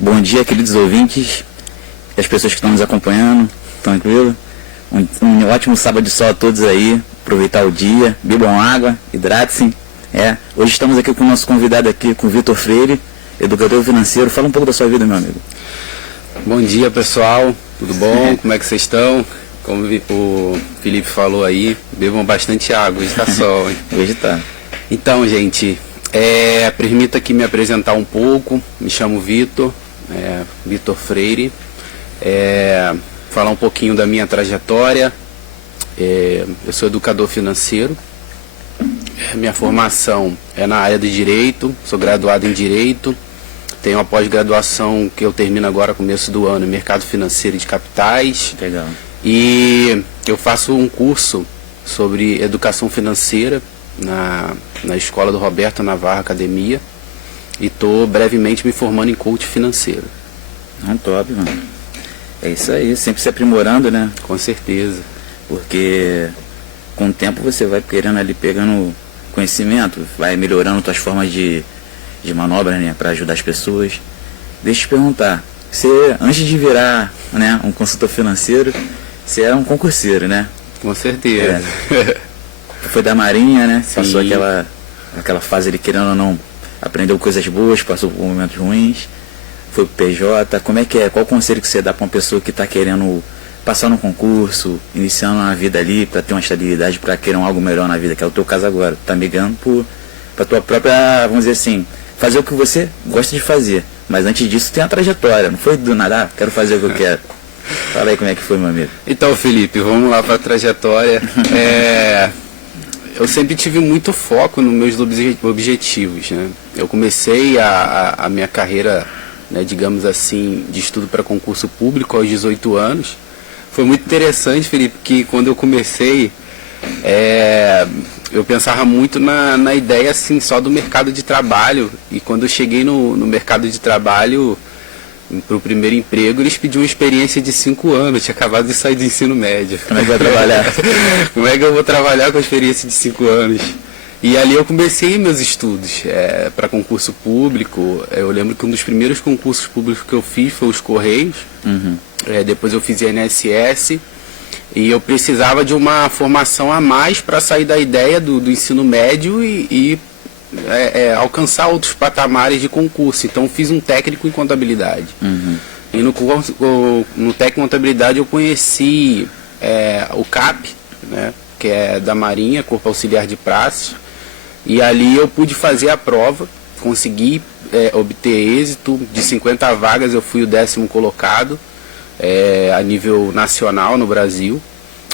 Bom dia, queridos ouvintes, as pessoas que estão nos acompanhando, tranquilo? Um ótimo sábado de sol a todos aí, aproveitar o dia, bebam água, hidratem-se. Hoje estamos aqui com o nosso convidado aqui, com o Vitor Freire, educador financeiro. Fala um pouco da sua vida, meu amigo. Bom dia, pessoal, tudo bom? Como é que vocês estão? Como o Felipe falou aí, bebam bastante água, hoje tá sol, hein? Hoje tá. Então, gente, permita aqui me apresentar um pouco. Me chamo Vitor, Vitor Freire. Falar um pouquinho da minha trajetória. Eu sou educador financeiro. Minha formação é na área de Direito, sou graduado em Direito. Tenho uma pós-graduação que eu termino agora, começo do ano, em Mercado Financeiro de Capitais. Legal. E eu faço um curso sobre Educação Financeira na Escola do Roberto Navarro Academia. E estou brevemente me formando em coach financeiro. Top, mano. É isso aí, sempre se aprimorando, né? Com certeza. Porque com o tempo você vai querendo ali, pegando conhecimento, vai melhorando suas formas de manobra, né? Para ajudar as pessoas. Deixa eu te perguntar, você, antes de virar, né, um consultor financeiro, você era um concurseiro, né? Com certeza. Foi da Marinha, né? Sim. Passou aquela fase ali, querendo ou não, aprendeu coisas boas, passou por momentos ruins, foi pro PJ. Como é que é? Qual o conselho que você dá para uma pessoa que está querendo passar no concurso, iniciando uma vida ali, para ter uma estabilidade, para querer algo melhor na vida, que é o teu caso agora? Tá migrando para tua própria, vamos dizer assim, fazer o que você gosta de fazer. Mas antes disso tem a trajetória, não foi do nada, quero fazer o que eu quero. Fala aí como é que foi, meu amigo. Então, Felipe, vamos lá para a trajetória. Eu sempre tive muito foco nos meus objetivos, né? Eu comecei a minha carreira, né, digamos assim, de estudo para concurso público aos 18 anos. Foi muito interessante, Felipe, que quando eu comecei, eu pensava muito na ideia assim, só do mercado de trabalho. E quando eu cheguei no mercado de trabalho, para o primeiro emprego, eles pediam uma experiência de 5 anos. Eu tinha acabado de sair do ensino médio. Como é que vai trabalhar? Como é que eu vou trabalhar com a experiência de 5 anos? E ali eu comecei meus estudos para concurso público. Eu lembro que um dos primeiros concursos públicos que eu fiz foi os Correios. Uhum. Depois eu fiz INSS. E eu precisava de uma formação a mais para sair da ideia do ensino médio e alcançar outros patamares de concurso. Então fiz um técnico em contabilidade. Uhum. E no técnico em contabilidade eu conheci o CAP, né, que é da Marinha, Corpo Auxiliar de Praças. E ali eu pude fazer a prova, consegui obter êxito. De 50 vagas eu fui o 10º colocado a nível nacional no Brasil.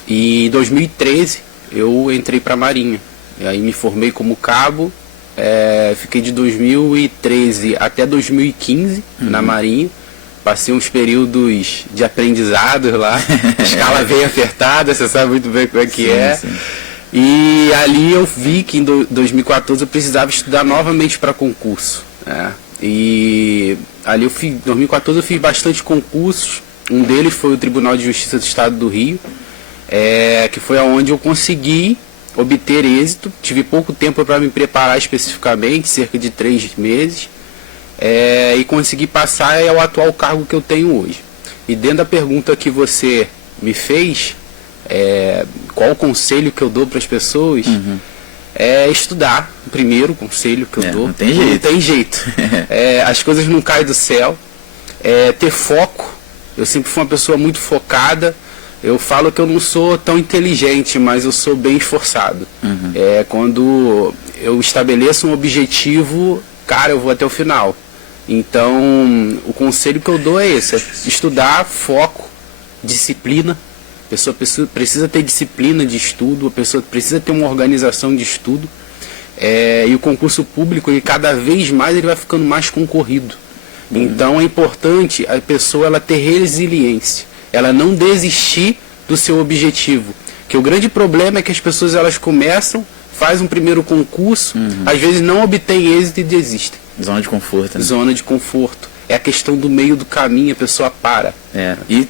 E em 2013 eu entrei para a Marinha. E aí me formei como cabo. Fiquei de 2013 até 2015 na Marinha. Passei uns períodos de aprendizados lá. Escala bem apertada, você sabe muito bem como é que Sim. E ali eu vi que em 2014 eu precisava estudar novamente para concurso. E ali em 2014 eu fiz bastante concursos. Um deles foi o Tribunal de Justiça do Estado do Rio, que foi onde eu consegui obter êxito. Tive pouco tempo para me preparar especificamente, cerca de 3 meses, e consegui passar ao atual cargo que eu tenho hoje. E dentro da pergunta que você me fez, qual o conselho que eu dou para as pessoas? Uhum. Estudar. O primeiro conselho que eu dou. Não tem jeito. Não tem jeito. As coisas não caem do céu. Ter foco. Eu sempre fui uma pessoa muito focada. Eu falo que eu não sou tão inteligente, mas eu sou bem esforçado. Uhum. Quando eu estabeleço um objetivo, cara, eu vou até o final. Então, o conselho que eu dou é esse: estudar, foco, disciplina. A pessoa precisa ter disciplina de estudo, a pessoa precisa ter uma organização de estudo. E o concurso público, ele, cada vez mais, ele vai ficando mais concorrido. Então é importante a pessoa ela ter resiliência, ela não desistir do seu objetivo. Que o grande problema é que as pessoas elas começam, faz um primeiro concurso, às vezes não obtém êxito e desistem. Zona de conforto, né? Zona de conforto. É a questão do meio do caminho, a pessoa para. E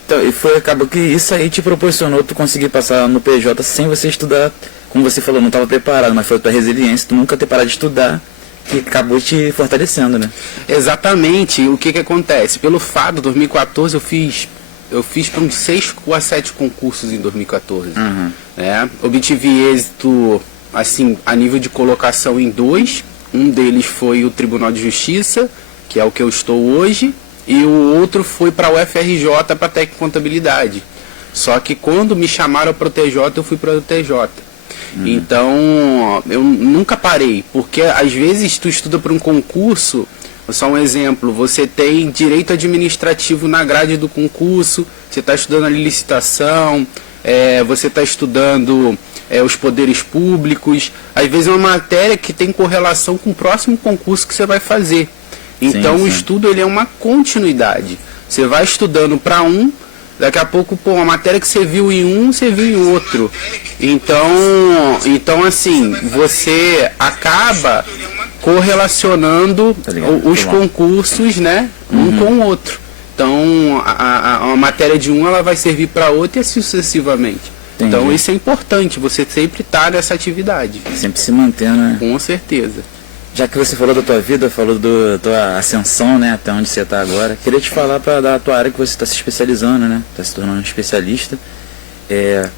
acabou que isso aí te proporcionou tu conseguir passar no PJ sem você estudar, como você falou, não estava preparado, mas foi a tua resiliência, tu nunca ter parado de estudar que acabou te fortalecendo, né? Exatamente. O que acontece? Pelo fato, 2014 eu fiz para uns 6 ou 7 concursos em 2014. Né? Obtive êxito, assim, a nível de colocação em 2. Um deles foi o Tribunal de Justiça, que é o que eu estou hoje, e o outro foi para o UFRJ, para Técnico Contabilidade. Só que quando me chamaram para o TJ, eu fui para o TJ. Então, eu nunca parei, porque às vezes tu estuda para um concurso, só um exemplo, você tem direito administrativo na grade do concurso, você está estudando a licitação, você está estudando os poderes públicos, às vezes é uma matéria que tem correlação com o próximo concurso que você vai fazer. Então o estudo ele é uma continuidade. Você vai estudando para um, daqui a pouco, a matéria que você viu em um, você viu em outro. Então assim, você acaba correlacionando os concursos, né, um com o outro. Então a matéria de um ela vai servir para outra e assim sucessivamente. Entendi. Então isso é importante, você sempre estar nessa atividade. Sempre se manter, né? Com certeza. Já que você falou da tua vida, falou da tua ascensão, né, até onde você está agora, queria te falar da tua área que você está se especializando, né, está se tornando um especialista.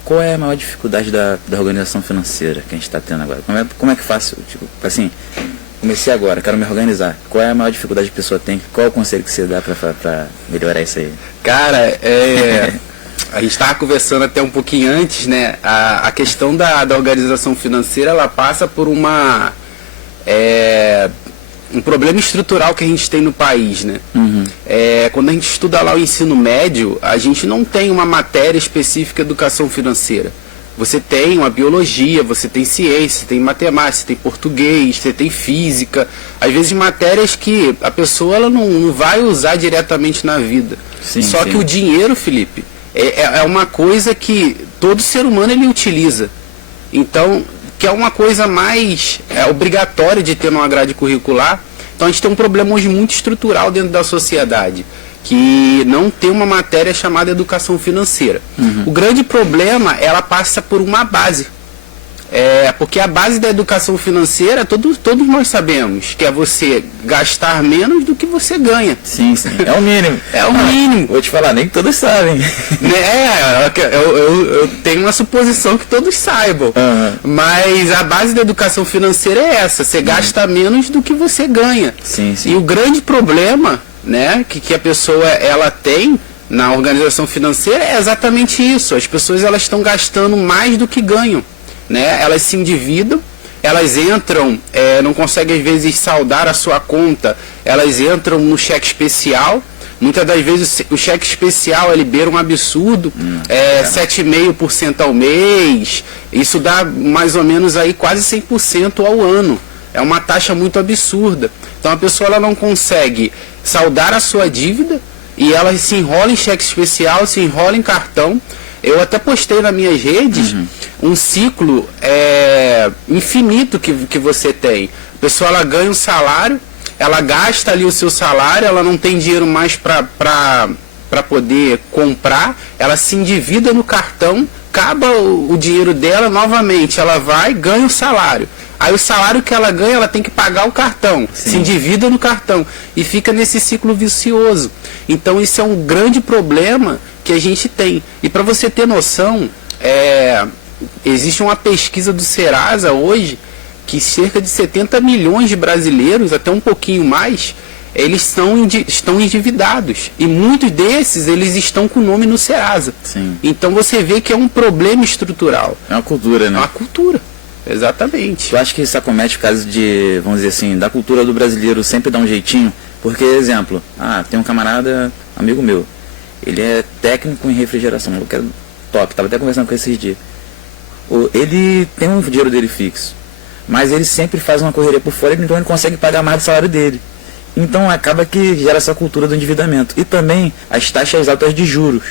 Qual é a maior dificuldade da organização financeira que a gente está tendo agora? Como é que faço? Tipo, assim, comecei agora, quero me organizar. Qual é a maior dificuldade que a pessoa tem? Qual é o conselho que você dá para melhorar isso aí? Cara, a gente estava conversando até um pouquinho antes, né? A questão da organização financeira, ela passa por um problema estrutural que a gente tem no país, né? Quando a gente estuda lá o ensino médio, a gente não tem uma matéria específica de educação financeira. Você tem uma biologia, você tem ciência, você tem matemática, você tem português, você tem física. Às vezes matérias que a pessoa ela não vai usar diretamente na vida. Só que o dinheiro, Felipe, é uma coisa que todo ser humano ele utiliza. Então, que é uma coisa mais obrigatória de ter numa grade curricular. Então a gente tem um problema hoje muito estrutural dentro da sociedade, que não tem uma matéria chamada educação financeira. O grande problema, ela passa por uma base. Porque a base da educação financeira, todos nós sabemos, que é você gastar menos do que você ganha. Sim, é o mínimo. É o mínimo. Vou te falar, nem todos sabem. Eu tenho uma suposição que todos saibam. Mas a base da educação financeira é essa, você gasta menos do que você ganha. E o grande problema, né, que a pessoa ela tem na organização financeira é exatamente isso. As pessoas elas estão gastando mais do que ganham. Né? Elas se endividam, elas entram, não conseguem às vezes saldar a sua conta, elas entram no cheque especial. Muitas das vezes o cheque especial ele beira um absurdo, 7,5% ao mês, isso dá mais ou menos aí quase 100% ao ano. É uma taxa muito absurda. Então a pessoa ela não consegue saldar a sua dívida e ela se enrola em cheque especial, se enrola em cartão. Eu até postei nas minhas redes um ciclo infinito que você tem. A pessoa ela ganha um salário, ela gasta ali o seu salário, ela não tem dinheiro mais para poder comprar, ela se endivida no cartão, acaba o dinheiro dela, novamente ela vai ganha o salário. Aí o salário que ela ganha, ela tem que pagar o cartão, se endivida no cartão e fica nesse ciclo vicioso. Então isso é um grande problema que a gente tem. E para você ter noção, existe uma pesquisa do Serasa hoje que cerca de 70 milhões de brasileiros, até um pouquinho mais, eles estão endividados. E muitos desses, eles estão com o nome no Serasa. Então você vê que é um problema estrutural. É uma cultura, né? É uma cultura. Exatamente. Eu acho que isso acomete o caso de, vamos dizer assim, da cultura do brasileiro sempre dar um jeitinho. Porque, exemplo, tem um camarada, amigo meu, ele é técnico em refrigeração, eu quero top, estava até conversando com ele esses dias. Ele tem um dinheiro dele fixo, mas ele sempre faz uma correria por fora, então ele consegue pagar mais do salário dele. Então acaba que gera essa cultura do endividamento. E também as taxas altas de juros.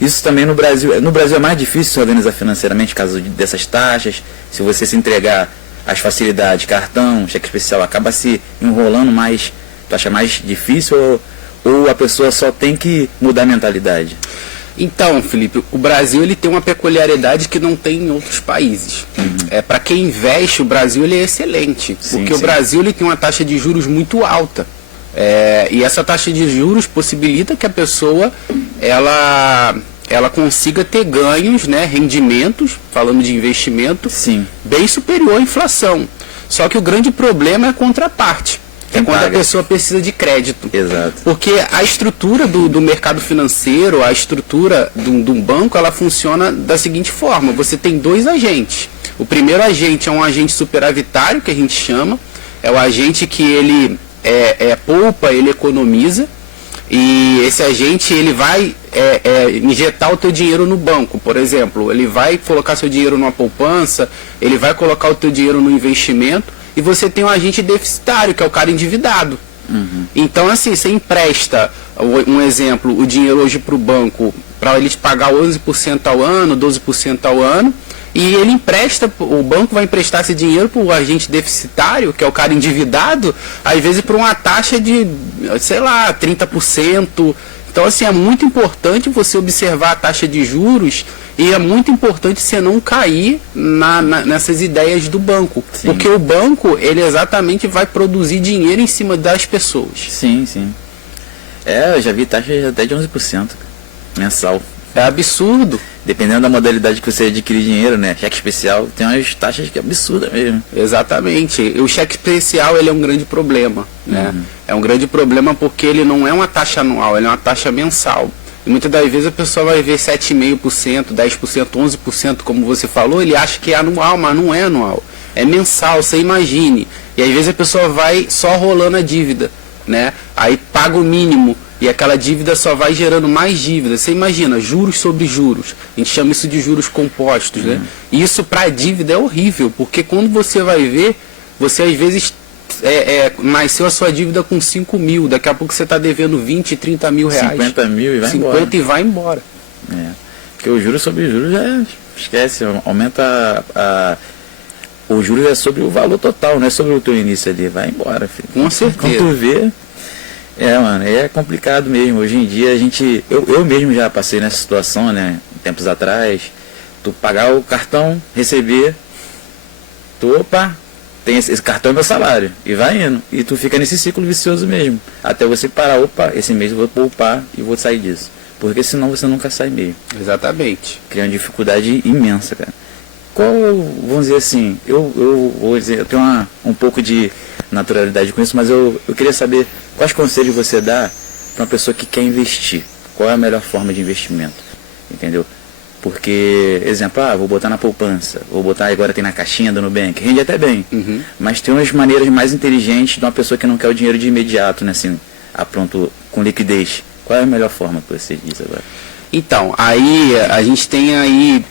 Isso também no Brasil é mais difícil se organizar financeiramente, caso dessas taxas. Se você se entregar as facilidades, cartão, cheque especial, acaba se enrolando mais, tu acha mais difícil ou a pessoa só tem que mudar a mentalidade? Então, Felipe, o Brasil ele tem uma peculiaridade que não tem em outros países. Para quem investe, o Brasil ele é excelente, porque o Brasil ele tem uma taxa de juros muito alta. E essa taxa de juros possibilita que a pessoa ela consiga ter ganhos, né, rendimentos, falando de investimento, bem superior à inflação. Só que o grande problema é a contraparte. É quando a pessoa precisa de crédito. Exato. Porque a estrutura do mercado financeiro, a estrutura de um banco, ela funciona da seguinte forma. Você tem dois agentes. O primeiro agente é um agente superavitário, que a gente chama. É o agente que ele poupa, ele economiza. E esse agente ele vai injetar o teu dinheiro no banco, por exemplo. Ele vai colocar seu dinheiro numa poupança, ele vai colocar o teu dinheiro no investimento. E você tem um agente deficitário, que é o cara endividado. Então, assim, você empresta, um exemplo, o dinheiro hoje para o banco, para ele te pagar 11% ao ano, 12% ao ano, e ele empresta, o banco vai emprestar esse dinheiro para o agente deficitário, que é o cara endividado, às vezes por uma taxa de, sei lá, 30%. Então, assim, é muito importante você observar a taxa de juros e é muito importante você não cair nessas ideias do banco. Porque o banco, ele exatamente vai produzir dinheiro em cima das pessoas. Sim. Eu já vi taxas até de 11% mensal. É absurdo. Dependendo da modalidade que você adquirir dinheiro, né? Cheque especial, tem umas taxas que é absurda mesmo. Exatamente. O cheque especial, ele é um grande problema, né? É um grande problema porque ele não é uma taxa anual, ele é uma taxa mensal. E muitas das vezes a pessoa vai ver 7,5%, 10%, 11%, como você falou, ele acha que é anual, mas não é anual. É mensal, você imagine. E às vezes a pessoa vai só rolando a dívida, né? Aí paga o mínimo. E aquela dívida só vai gerando mais dívida. Você imagina, juros sobre juros. A gente chama isso de juros compostos, né? E isso para a dívida é horrível, porque quando você vai ver, você às vezes nasceu a sua dívida com 5 mil, daqui a pouco você está devendo 20, 30 mil reais. 50 mil e vai 50 embora. E vai embora. Porque o juros sobre juros esquece, aumenta o juros é sobre o valor total, não é sobre o teu início ali, vai embora, filho. Com certeza. Quando tu vê, mano, é complicado mesmo. Hoje em dia eu mesmo já passei nessa situação, né, tempos atrás, tu pagar o cartão, receber, tem esse cartão é meu salário, e vai indo, e tu fica nesse ciclo vicioso mesmo, até você parar, esse mês eu vou poupar e vou sair disso, porque senão você nunca sai mesmo. Exatamente. Cria uma dificuldade imensa, cara. Vamos dizer assim, eu vou dizer, eu tenho um pouco de naturalidade com isso, mas eu queria saber quais conselhos você dá para uma pessoa que quer investir. Qual é a melhor forma de investimento? Entendeu? Porque, exemplo, vou botar na poupança, vou botar agora tem na caixinha do Nubank, rende até bem. Mas tem umas maneiras mais inteligentes de uma pessoa que não quer o dinheiro de imediato, né, assim, pronto, com liquidez. Qual é a melhor forma que você diz agora? Então, aí a gente tem aí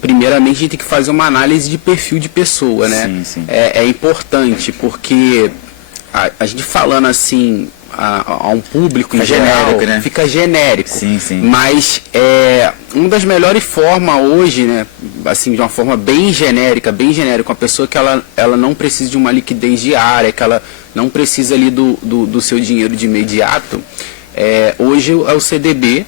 primeiramente a gente tem que fazer uma análise de perfil de pessoa, né? Sim. É importante, porque a gente falando assim a um público em geral, genérico, né? Fica genérico. Sim. Mas uma das melhores formas hoje, né, assim, de uma forma bem genérica, uma pessoa que ela não precisa de uma liquidez diária, que ela não precisa ali do seu dinheiro de imediato, hoje é o CDB.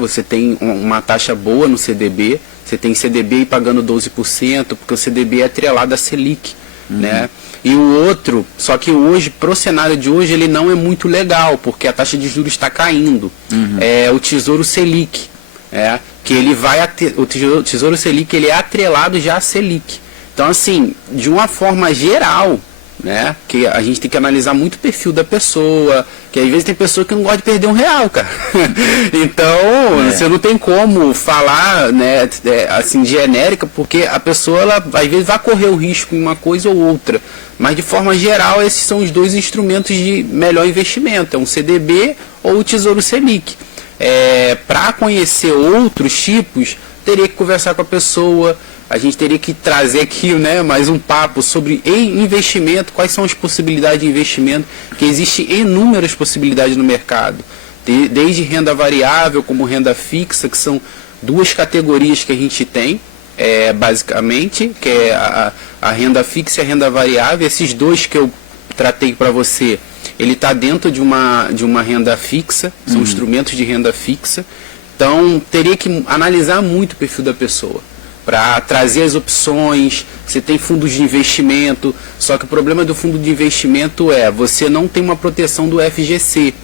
Você tem uma taxa boa no CDB, você tem CDB aí pagando 12%, porque o CDB é atrelado à Selic, né? E o outro, só que hoje, pro cenário de hoje, ele não é muito legal, porque a taxa de juros está caindo. É o Tesouro Selic, que ele o Tesouro Selic ele é atrelado já à Selic. Então, assim, de uma forma geral, né, que a gente tem que analisar muito o perfil da pessoa, que às vezes tem pessoa que não gosta de perder R$1, cara. Então, você não tem como falar, né, assim, genérica, porque a pessoa, ela, às vezes, vai correr o risco em uma coisa ou outra. Mas, de forma geral, esses são os dois instrumentos de melhor investimento, é um CDB ou o Tesouro Selic. Para conhecer outros tipos, teria que conversar com a pessoa. A gente teria que trazer aqui, né, mais um papo sobre investimento, quais são as possibilidades de investimento, que existem inúmeras possibilidades no mercado, desde renda variável como renda fixa, que são duas categorias que a gente tem, basicamente, que é a renda fixa e a renda variável. Esses dois que eu tratei para você, ele está dentro de uma renda fixa, são instrumentos de renda fixa. Então, teria que analisar muito o perfil da pessoa para trazer as opções. Você tem fundos de investimento, só que o problema do fundo de investimento é você não tem uma proteção do FGC.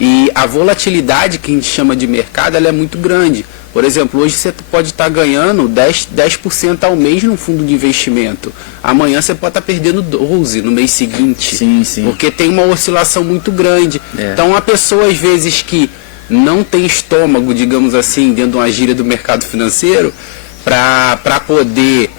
E a volatilidade que a gente chama de mercado, ela é muito grande. Por exemplo, hoje você pode estar ganhando 10% ao mês num fundo de investimento. Amanhã você pode estar perdendo 12% no mês seguinte. Sim, sim. Porque tem uma oscilação muito grande. É. Então, a pessoa, às vezes, que não tem estômago, digamos assim, dentro de uma gíria do mercado financeiro, para poder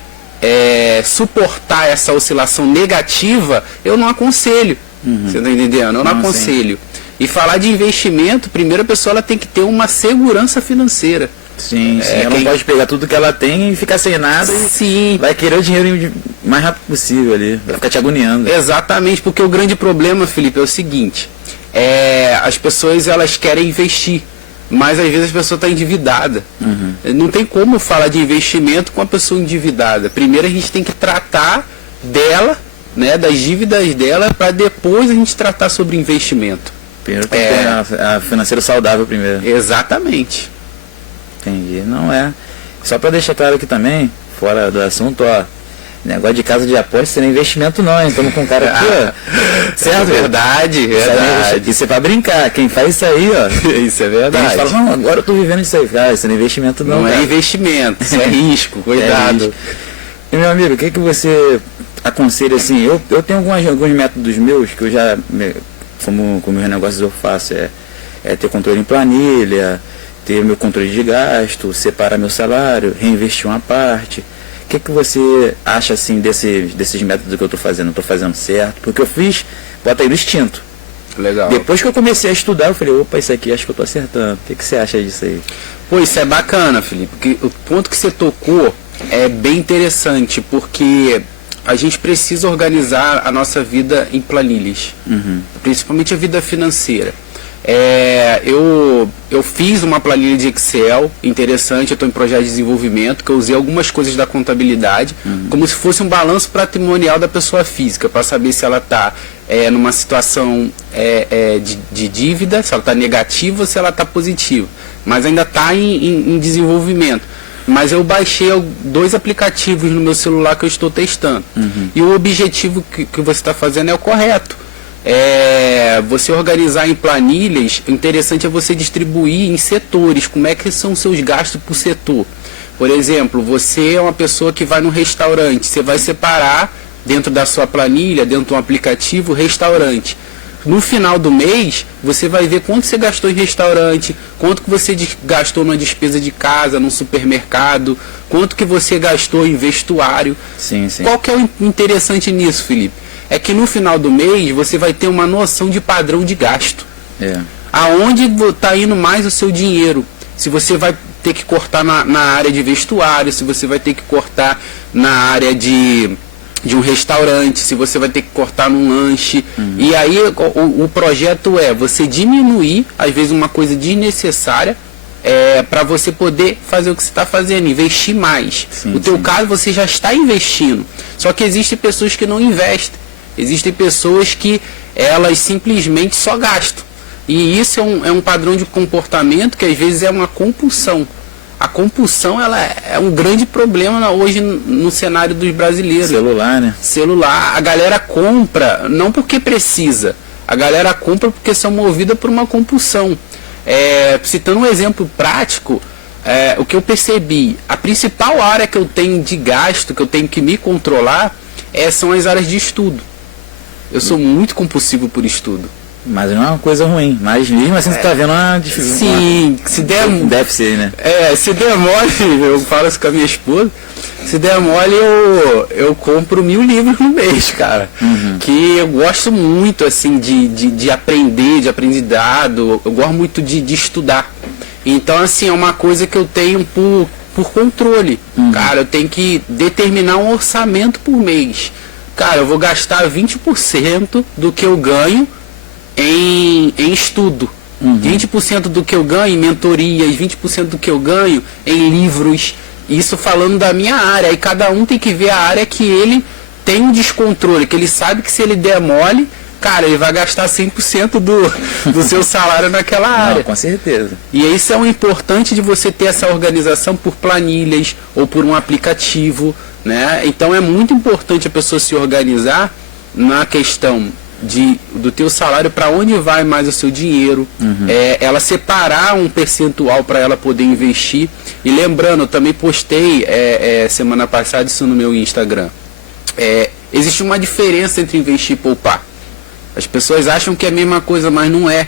suportar essa oscilação negativa, eu não aconselho. Você está entendendo? Eu não aconselho. E falar de investimento, primeiro a pessoa ela tem que ter uma segurança financeira. Sim, sim. Ela não pode pegar tudo que ela tem e ficar sem nada. Sim. E vai querer o dinheiro o mais rápido possível ali. Vai ficar te agoniando. Exatamente, porque o grande problema, Felipe, é o seguinte. As pessoas elas querem investir, mas às vezes a pessoa está endividada. Não tem como falar de investimento com a pessoa endividada. Primeiro a gente tem que tratar dela, né, das dívidas dela, para depois a gente tratar sobre investimento. Primeiro tem que ter a financeira saudável primeiro. Exatamente. Entendi. Não é. Só para deixar claro aqui também, fora do assunto, ó. Negócio de casa de aposta, isso não é investimento não, hein? Estamos com um cara aqui, ó. Certo? Verdade. Isso é pra brincar. Quem faz isso aí, ó. Isso é verdade. A gente fala, não, agora eu tô vivendo isso aí. Cara, isso não é investimento não. Não cara. é investimento, isso é risco, cuidado. E meu amigo, o que você aconselha assim? Eu tenho alguns métodos meus que eu já, como com meus negócios eu faço, ter controle em planilha, ter meu controle de gasto, separar meu salário, reinvestir uma parte. O que você acha assim desses métodos que eu estou fazendo? Estou fazendo certo? Porque eu fiz, bota aí no instinto. Legal. Depois que eu comecei a estudar, eu falei, opa, isso aqui acho que eu estou acertando. O que você acha disso aí? Pô, isso é bacana, Felipe, porque o ponto que você tocou é bem interessante, porque a gente precisa organizar a nossa vida em planilhas, principalmente a vida financeira. Eu fiz uma planilha de Excel interessante, eu estou em projeto de desenvolvimento, que eu usei algumas coisas da contabilidade, como se fosse um balanço patrimonial da pessoa física, para saber se ela está numa situação de dívida, se ela está negativa ou se ela está positiva. Mas ainda está em desenvolvimento. Mas eu baixei 2 aplicativos no meu celular que eu estou testando. E o objetivo que você está fazendo é o correto. Você organizar em planilhas, o interessante é você distribuir em setores, como é que são os seus gastos por setor. Por exemplo, você é uma pessoa que vai no restaurante, você vai separar dentro da sua planilha, dentro de um aplicativo, restaurante. No final do mês, você vai ver quanto você gastou em restaurante, quanto que você gastou numa despesa de casa, num supermercado, quanto que você gastou em vestuário. Sim, sim. Qual que é o interessante nisso, Felipe? É que no final do mês você vai ter uma noção de padrão de gasto. Aonde está indo mais o seu dinheiro. Se você vai ter que cortar na área de vestuário, se você vai ter que cortar na área de um restaurante, se você vai ter que cortar num lanche. E aí o projeto é você diminuir, às vezes, uma coisa desnecessária, para você poder fazer o que você está fazendo, investir mais. No teu caso, você já está investindo. Só que existem pessoas que não investem. Existem pessoas que elas simplesmente só gastam. E isso é um padrão de comportamento que às vezes é uma compulsão. A compulsão ela é um grande problema hoje no cenário dos brasileiros. Celular, né? Celular. A galera compra não porque precisa. A galera compra porque são movida por uma compulsão. Citando um exemplo prático, o que eu percebi, a principal área que eu tenho de gasto, que eu tenho que me controlar, são as áreas de estudo. Eu sou muito compulsivo por estudo. Mas não é uma coisa ruim. Mas mesmo assim você está vendo uma dificuldade. Sim, se der... Deve ser, né? Se der mole, eu falo isso com a minha esposa, se der mole eu compro 1000 livros no mês, cara. Que eu gosto muito, assim, de aprender, de aprendizado. Eu gosto muito de estudar. Então, assim, é uma coisa que eu tenho por controle. Cara, eu tenho que determinar um orçamento por mês. Cara, eu vou gastar 20% do que eu ganho em estudo. 20% do que eu ganho em mentorias, 20% do que eu ganho em livros. Isso falando da minha área. Aí cada um tem que ver a área que ele tem um descontrole, que ele sabe que se ele der mole, cara, ele vai gastar 100% do seu salário naquela área. Não, com certeza. E isso é o importante de você ter essa organização por planilhas ou por um aplicativo, né? Então é muito importante a pessoa se organizar na questão do teu salário, para onde vai mais o seu dinheiro, ela separar um percentual para ela poder investir. E lembrando, eu também postei semana passada isso no meu Instagram. Existe uma diferença entre investir e poupar. As pessoas acham que é a mesma coisa, mas não é.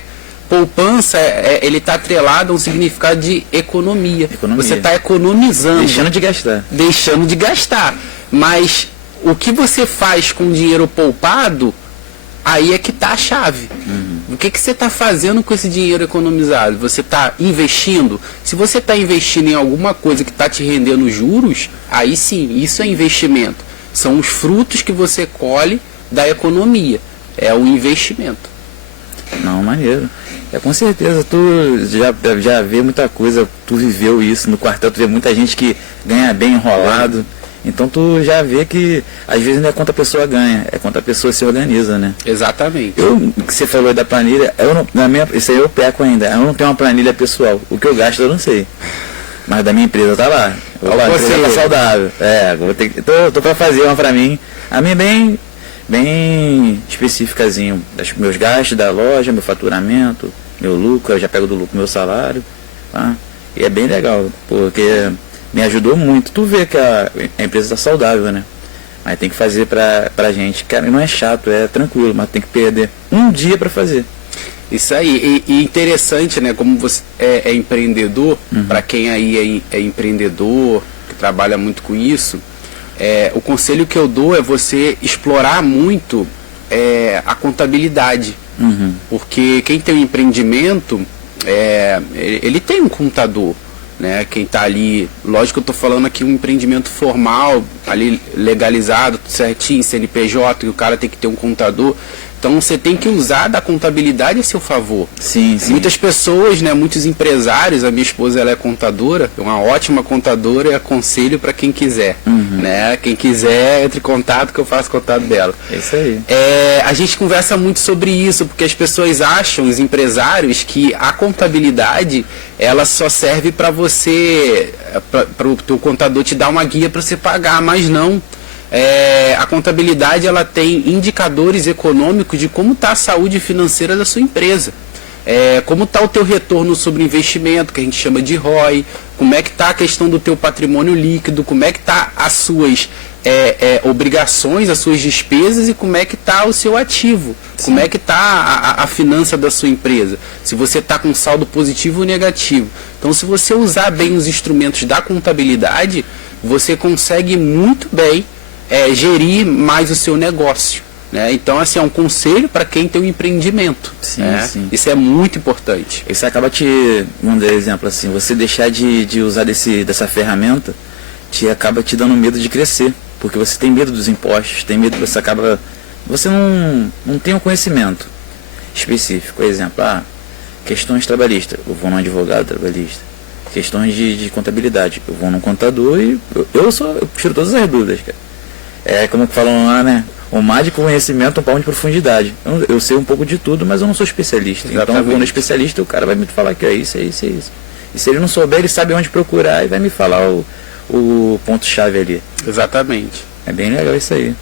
Poupança, ele está atrelado a um significado de economia. Você está economizando. Deixando de gastar. Mas o que você faz com o dinheiro poupado, aí é que está a chave. O que você está fazendo com esse dinheiro economizado? Você está investindo? Se você está investindo em alguma coisa que está te rendendo juros, aí sim, isso é investimento. São os frutos que você colhe da economia. É o investimento. Não, maneiro. Com certeza, tu já vê muita coisa, tu viveu isso no quartel, tu vê muita gente que ganha bem enrolado. Então tu já vê que às vezes não é quanto a pessoa ganha, é quanto a pessoa se organiza, né? Exatamente. Que você falou da planilha, isso aí eu peco ainda, eu não tenho uma planilha pessoal. O que eu gasto eu não sei. Mas da minha empresa tá lá. A empresa tá saudável. Tô pra fazer uma pra mim. A minha é bem especificazinho. Meus gastos da loja, meu faturamento, meu lucro, eu já pego do lucro meu salário. Tá? E é bem legal, porque me ajudou muito. Tu vê que a empresa está saudável, né? Mas tem que fazer pra gente. Cara, não é chato, é tranquilo, mas tem que perder um dia para fazer. Isso aí. E interessante, né? Como você é empreendedor, para quem aí é empreendedor, que trabalha muito com isso, o conselho que eu dou é você explorar muito a contabilidade. Porque quem tem um empreendimento, ele tem um contador. Né, quem está ali, lógico que eu estou falando aqui um empreendimento formal, ali legalizado, tudo certinho, CNPJ, que o cara tem que ter um contador. Então você tem que usar da contabilidade a seu favor. Sim. Muitas pessoas, né, muitos empresários, a minha esposa ela é contadora, é uma ótima contadora e aconselho para quem quiser. Né? Quem quiser, entre em contato que eu faço contato dela. É isso aí. A gente conversa muito sobre isso, porque as pessoas acham, os empresários, que a contabilidade ela só serve para você, para o teu contador te dar uma guia para você pagar, mas não. A contabilidade ela tem indicadores econômicos de como está a saúde financeira da sua empresa, como está o teu retorno sobre investimento, que a gente chama de ROI, como é que está a questão do teu patrimônio líquido, como é que está as suas obrigações, as suas despesas e como é que está o seu ativo, como é que está a finança da sua empresa, se você está com saldo positivo ou negativo. Então, se você usar bem os instrumentos da contabilidade, você consegue muito bem gerir mais o seu negócio. Né? Então, assim, é um conselho para quem tem um empreendimento. Sim, né? sim. Isso é muito importante. Isso acaba vamos dar exemplo assim, você deixar de usar dessa ferramenta, acaba te dando medo de crescer, porque você tem medo dos impostos, tem medo, você não tem um conhecimento específico. Por exemplo, questões trabalhistas, eu vou num advogado trabalhista. Questões de contabilidade, eu vou num contador e eu tiro todas as dúvidas, cara. Como falam lá, né? O mar de conhecimento é um pau de profundidade. Eu sei um pouco de tudo, mas eu não sou especialista. Exatamente. Então eu vou no especialista e o cara vai me falar que é isso, é isso, é isso. E se ele não souber, ele sabe onde procurar e vai me falar o ponto-chave ali. Exatamente. É bem legal isso aí.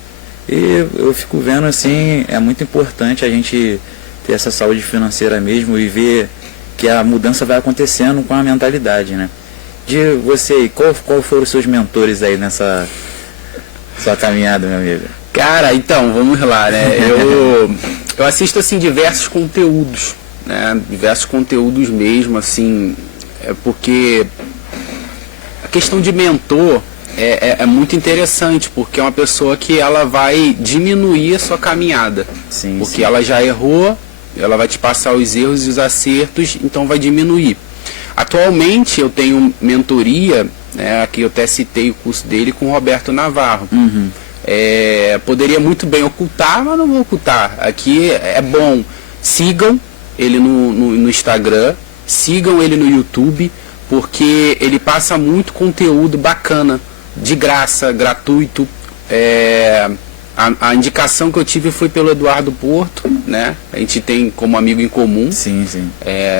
E eu fico vendo assim, é muito importante a gente ter essa saúde financeira mesmo e ver que a mudança vai acontecendo com a mentalidade, né? De você, qual foram os seus mentores aí nessa sua caminhada, meu amigo? Cara, então, vamos lá, né? Eu assisto, assim, diversos conteúdos, né? Diversos conteúdos mesmo, assim, porque a questão de mentor é muito interessante, porque é uma pessoa que ela vai diminuir a sua caminhada. Sim, porque sim. ela já errou, ela vai te passar os erros e os acertos, então vai diminuir. Atualmente eu tenho mentoria, né, aqui eu até citei o curso dele com o Roberto Navarro. Poderia muito bem ocultar, mas não vou ocultar. Aqui é bom, sigam ele no Instagram, sigam ele no YouTube, porque ele passa muito conteúdo bacana, de graça, gratuito. A indicação que eu tive foi pelo Eduardo Porto, né? A gente tem como amigo em comum. Sim, sim.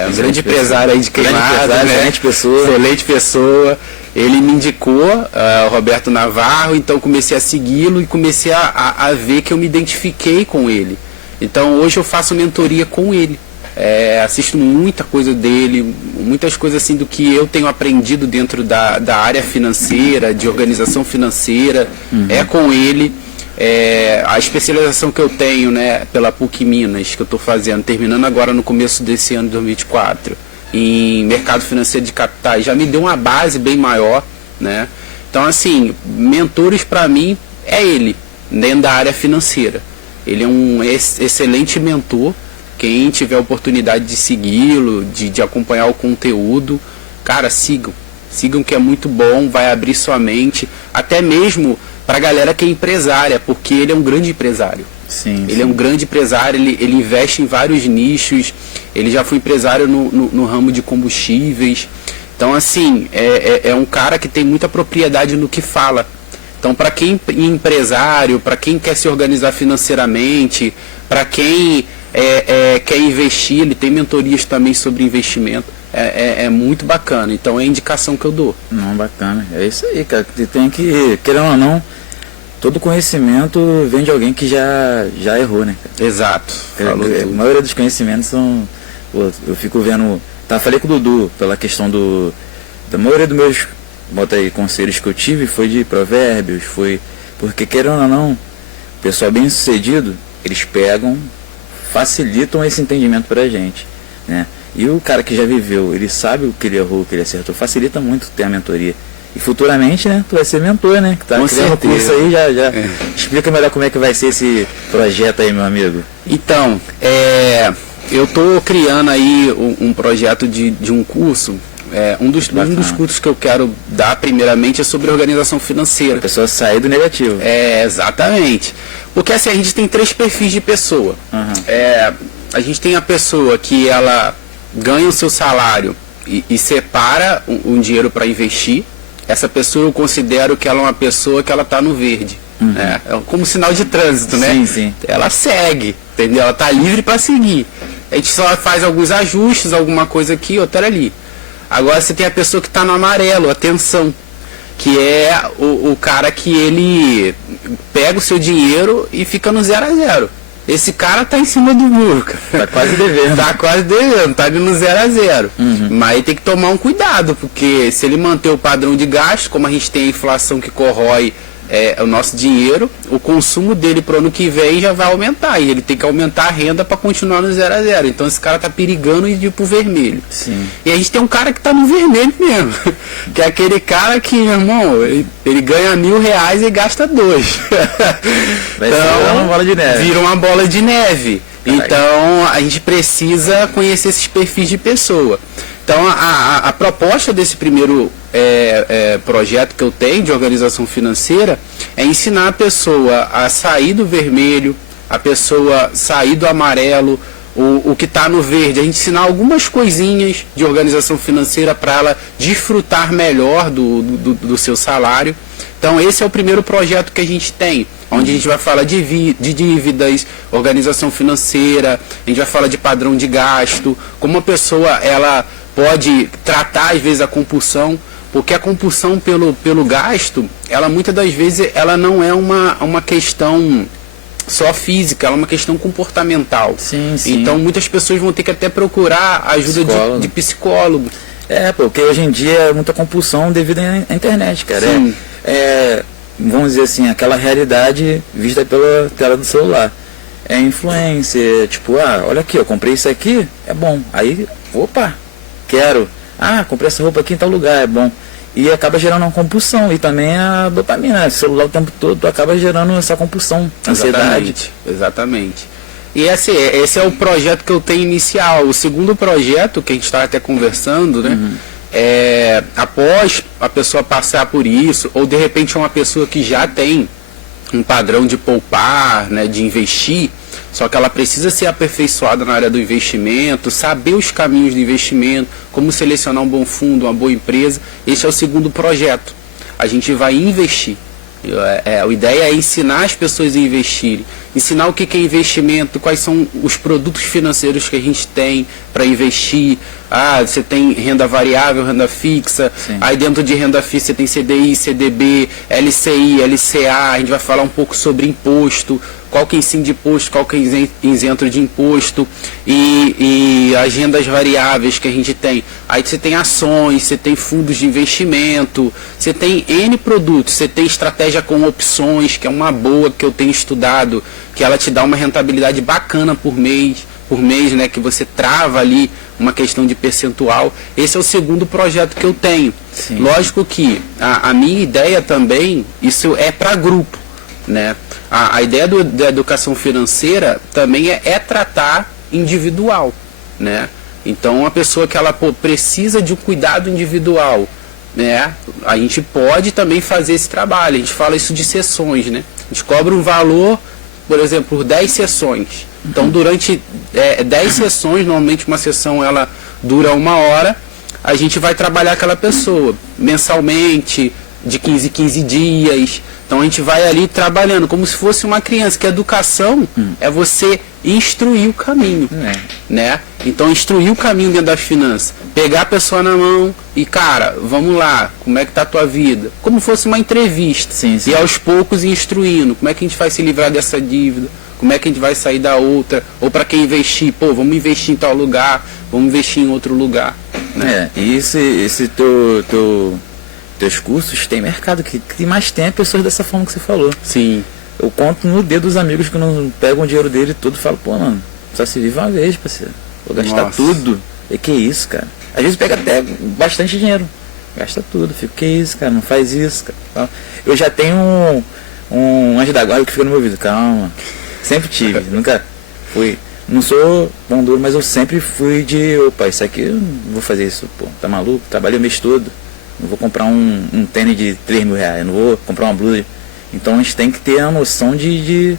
Um grande empresário aí de Queimada, né? Excelente pessoa. Excelente pessoa. Ele me indicou, o Roberto Navarro, então comecei a segui-lo e comecei a ver que eu me identifiquei com ele. Então hoje eu faço mentoria com ele. Assisto muita coisa dele, muitas coisas assim do que eu tenho aprendido dentro da área financeira, de organização financeira, é com ele. A especialização que eu tenho, né, pela PUC Minas, que eu estou fazendo, terminando agora no começo desse ano de 2024, em mercado financeiro de capitais, já me deu uma base bem maior, né? Então, assim, mentores para mim é ele, dentro da área financeira. Ele é um excelente mentor. Quem tiver a oportunidade de segui-lo, de acompanhar o conteúdo, cara, sigam que é muito bom, vai abrir sua mente, até mesmo para a galera que é empresária, porque ele é um grande empresário. Sim, ele é um grande empresário, ele investe em vários nichos, ele já foi empresário no ramo de combustíveis. Então, assim, é um cara que tem muita propriedade no que fala. Então, para quem é empresário, para quem quer se organizar financeiramente, para quem quer investir, ele tem mentorias também sobre investimento. É muito bacana, então é a indicação que eu dou. Não, bacana. É isso aí, cara. Tem que, querendo ou não, todo conhecimento vem de alguém que já errou, né, cara? Exato. A maioria dos conhecimentos são... Pô, eu fico vendo... Falei com o Dudu pela questão da maioria dos meus conselhos que eu tive foi de provérbios, porque, querendo ou não, o pessoal bem sucedido, eles facilitam esse entendimento pra gente, né? E o cara que já viveu, ele sabe o que ele errou, o que ele acertou, facilita muito ter a mentoria. E futuramente, né, tu vai ser mentor, né? Que tá criando o curso aí, já. Explica melhor como é que vai ser esse projeto aí, meu amigo. Então, eu tô criando aí um projeto de um curso. Um dos cursos que eu quero dar primeiramente é sobre organização financeira. A pessoa sair do negativo. Exatamente. Porque assim, a gente tem 3 perfis de pessoa. A gente tem a pessoa que ela ganha o seu salário e separa um dinheiro para investir. Essa pessoa eu considero que ela é uma pessoa que ela está no verde. Né? É como sinal de trânsito, né? Sim, sim. Ela segue, entendeu? Ela está livre para seguir. A gente só faz alguns ajustes, alguma coisa aqui, outra ali. Agora você tem a pessoa que está no amarelo, atenção, que é o cara que ele pega o seu dinheiro e fica no 0 a 0. Esse cara tá em cima do muro, cara. Tá quase devendo. Tá ali no 0 a 0. Mas tem que tomar um cuidado, porque se ele manter o padrão de gasto, como a gente tem a inflação que corrói o nosso dinheiro, o consumo dele pro ano que vem já vai aumentar, e ele tem que aumentar a renda para continuar no 0 a 0. Então esse cara tá perigando de ir pro vermelho. Sim. E a gente tem um cara que tá no vermelho mesmo, que é aquele cara que, meu irmão, ele ganha R$1.000 e gasta 2. Vai ser uma bola de neve. Vira uma bola de neve. Então a gente precisa conhecer esses perfis de pessoa. Então a proposta desse primeiro projeto que eu tenho de organização financeira é ensinar a pessoa a sair do vermelho, a pessoa sair do amarelo, o que está no verde, a gente ensinar algumas coisinhas de organização financeira para ela desfrutar melhor do seu salário. Então esse é o primeiro projeto que a gente tem, onde a gente vai falar de dívidas, organização financeira, a gente vai falar de padrão de gasto, como a pessoa ela pode tratar às vezes a compulsão, porque a compulsão pelo gasto, ela muitas das vezes ela não é uma questão só física, ela é uma questão comportamental. Sim, sim. Então muitas pessoas vão ter que até procurar ajuda de psicólogo. Porque hoje em dia é muita compulsão devido à internet, cara. Sim. Vamos dizer assim, aquela realidade vista pela tela do celular. É influência, tipo, olha aqui, eu comprei isso aqui, é bom. Aí, opa, quero. Comprei essa roupa aqui em tal lugar, é bom. E acaba gerando uma compulsão. E também a dopamina, o celular o tempo todo acaba gerando essa compulsão, ansiedade. Exatamente. E esse é o projeto que eu tenho inicial. O segundo projeto, que a gente estava até conversando, né? Após a pessoa passar por isso, ou de repente é uma pessoa que já tem um padrão de poupar, né, de investir, só que ela precisa ser aperfeiçoada na área do investimento, saber os caminhos do investimento, como selecionar um bom fundo, uma boa empresa. Esse é o segundo projeto. A gente vai investir. A ideia é ensinar as pessoas a investirem, ensinar o que é investimento, quais são os produtos financeiros que a gente tem para investir. Você tem renda variável, renda fixa. Sim. Aí dentro de renda fixa você tem CDI, CDB, LCI, LCA. A gente vai falar um pouco sobre imposto, qual que é isento de imposto, qual que é isento de imposto, e as rendas variáveis que a gente tem. Aí você tem ações, você tem fundos de investimento, você tem N produtos, você tem estratégia com opções, que é uma boa, que eu tenho estudado, que ela te dá uma rentabilidade bacana por mês, né, que você trava ali uma questão de percentual. Esse é o segundo projeto que eu tenho. Sim. Lógico que a minha ideia também, isso é para grupo, né? A ideia da educação financeira também é tratar individual, né? Então, a pessoa que ela precisa de um cuidado individual, né? A gente pode também fazer esse trabalho. A gente fala isso de sessões, né? A gente cobra um valor, por exemplo, por 10 sessões. Então, durante 10 sessões, normalmente uma sessão ela dura 1 hora, a gente vai trabalhar aquela pessoa mensalmente, de 15 em 15 dias. Então a gente vai ali trabalhando como se fosse uma criança, que a educação é você instruir o caminho, né? Então instruir o caminho dentro das finanças, pegar a pessoa na mão e, cara, vamos lá, como é que tá a tua vida? Como fosse uma entrevista. Sim. E aos poucos instruindo, como é que a gente vai se livrar dessa dívida? Como é que a gente vai sair da outra? Ou para quem investir, vamos investir em tal lugar, vamos investir em outro lugar, né? E esse teus cursos tem mercado, que mais tem é pessoas dessa forma que você falou. Sim. Eu conto no dedo dos amigos que não pegam o dinheiro dele todo e falam, mano, só se vive uma vez, parceiro. Vou gastar tudo. E que isso, cara? Às vezes pega até bastante dinheiro. Gasta tudo. Fico, que isso, cara? Não faz isso, cara. Eu já tenho um anjo da guarda que fica no meu ouvido. Calma. Sempre tive. Nunca fui. Não sou bom duro, mas eu sempre fui de, opa, isso aqui eu não vou fazer isso, tá maluco? Trabalhei o mês todo. Não vou comprar um tênis de 3 mil reais, não vou comprar uma blusa. Então a gente tem que ter a noção de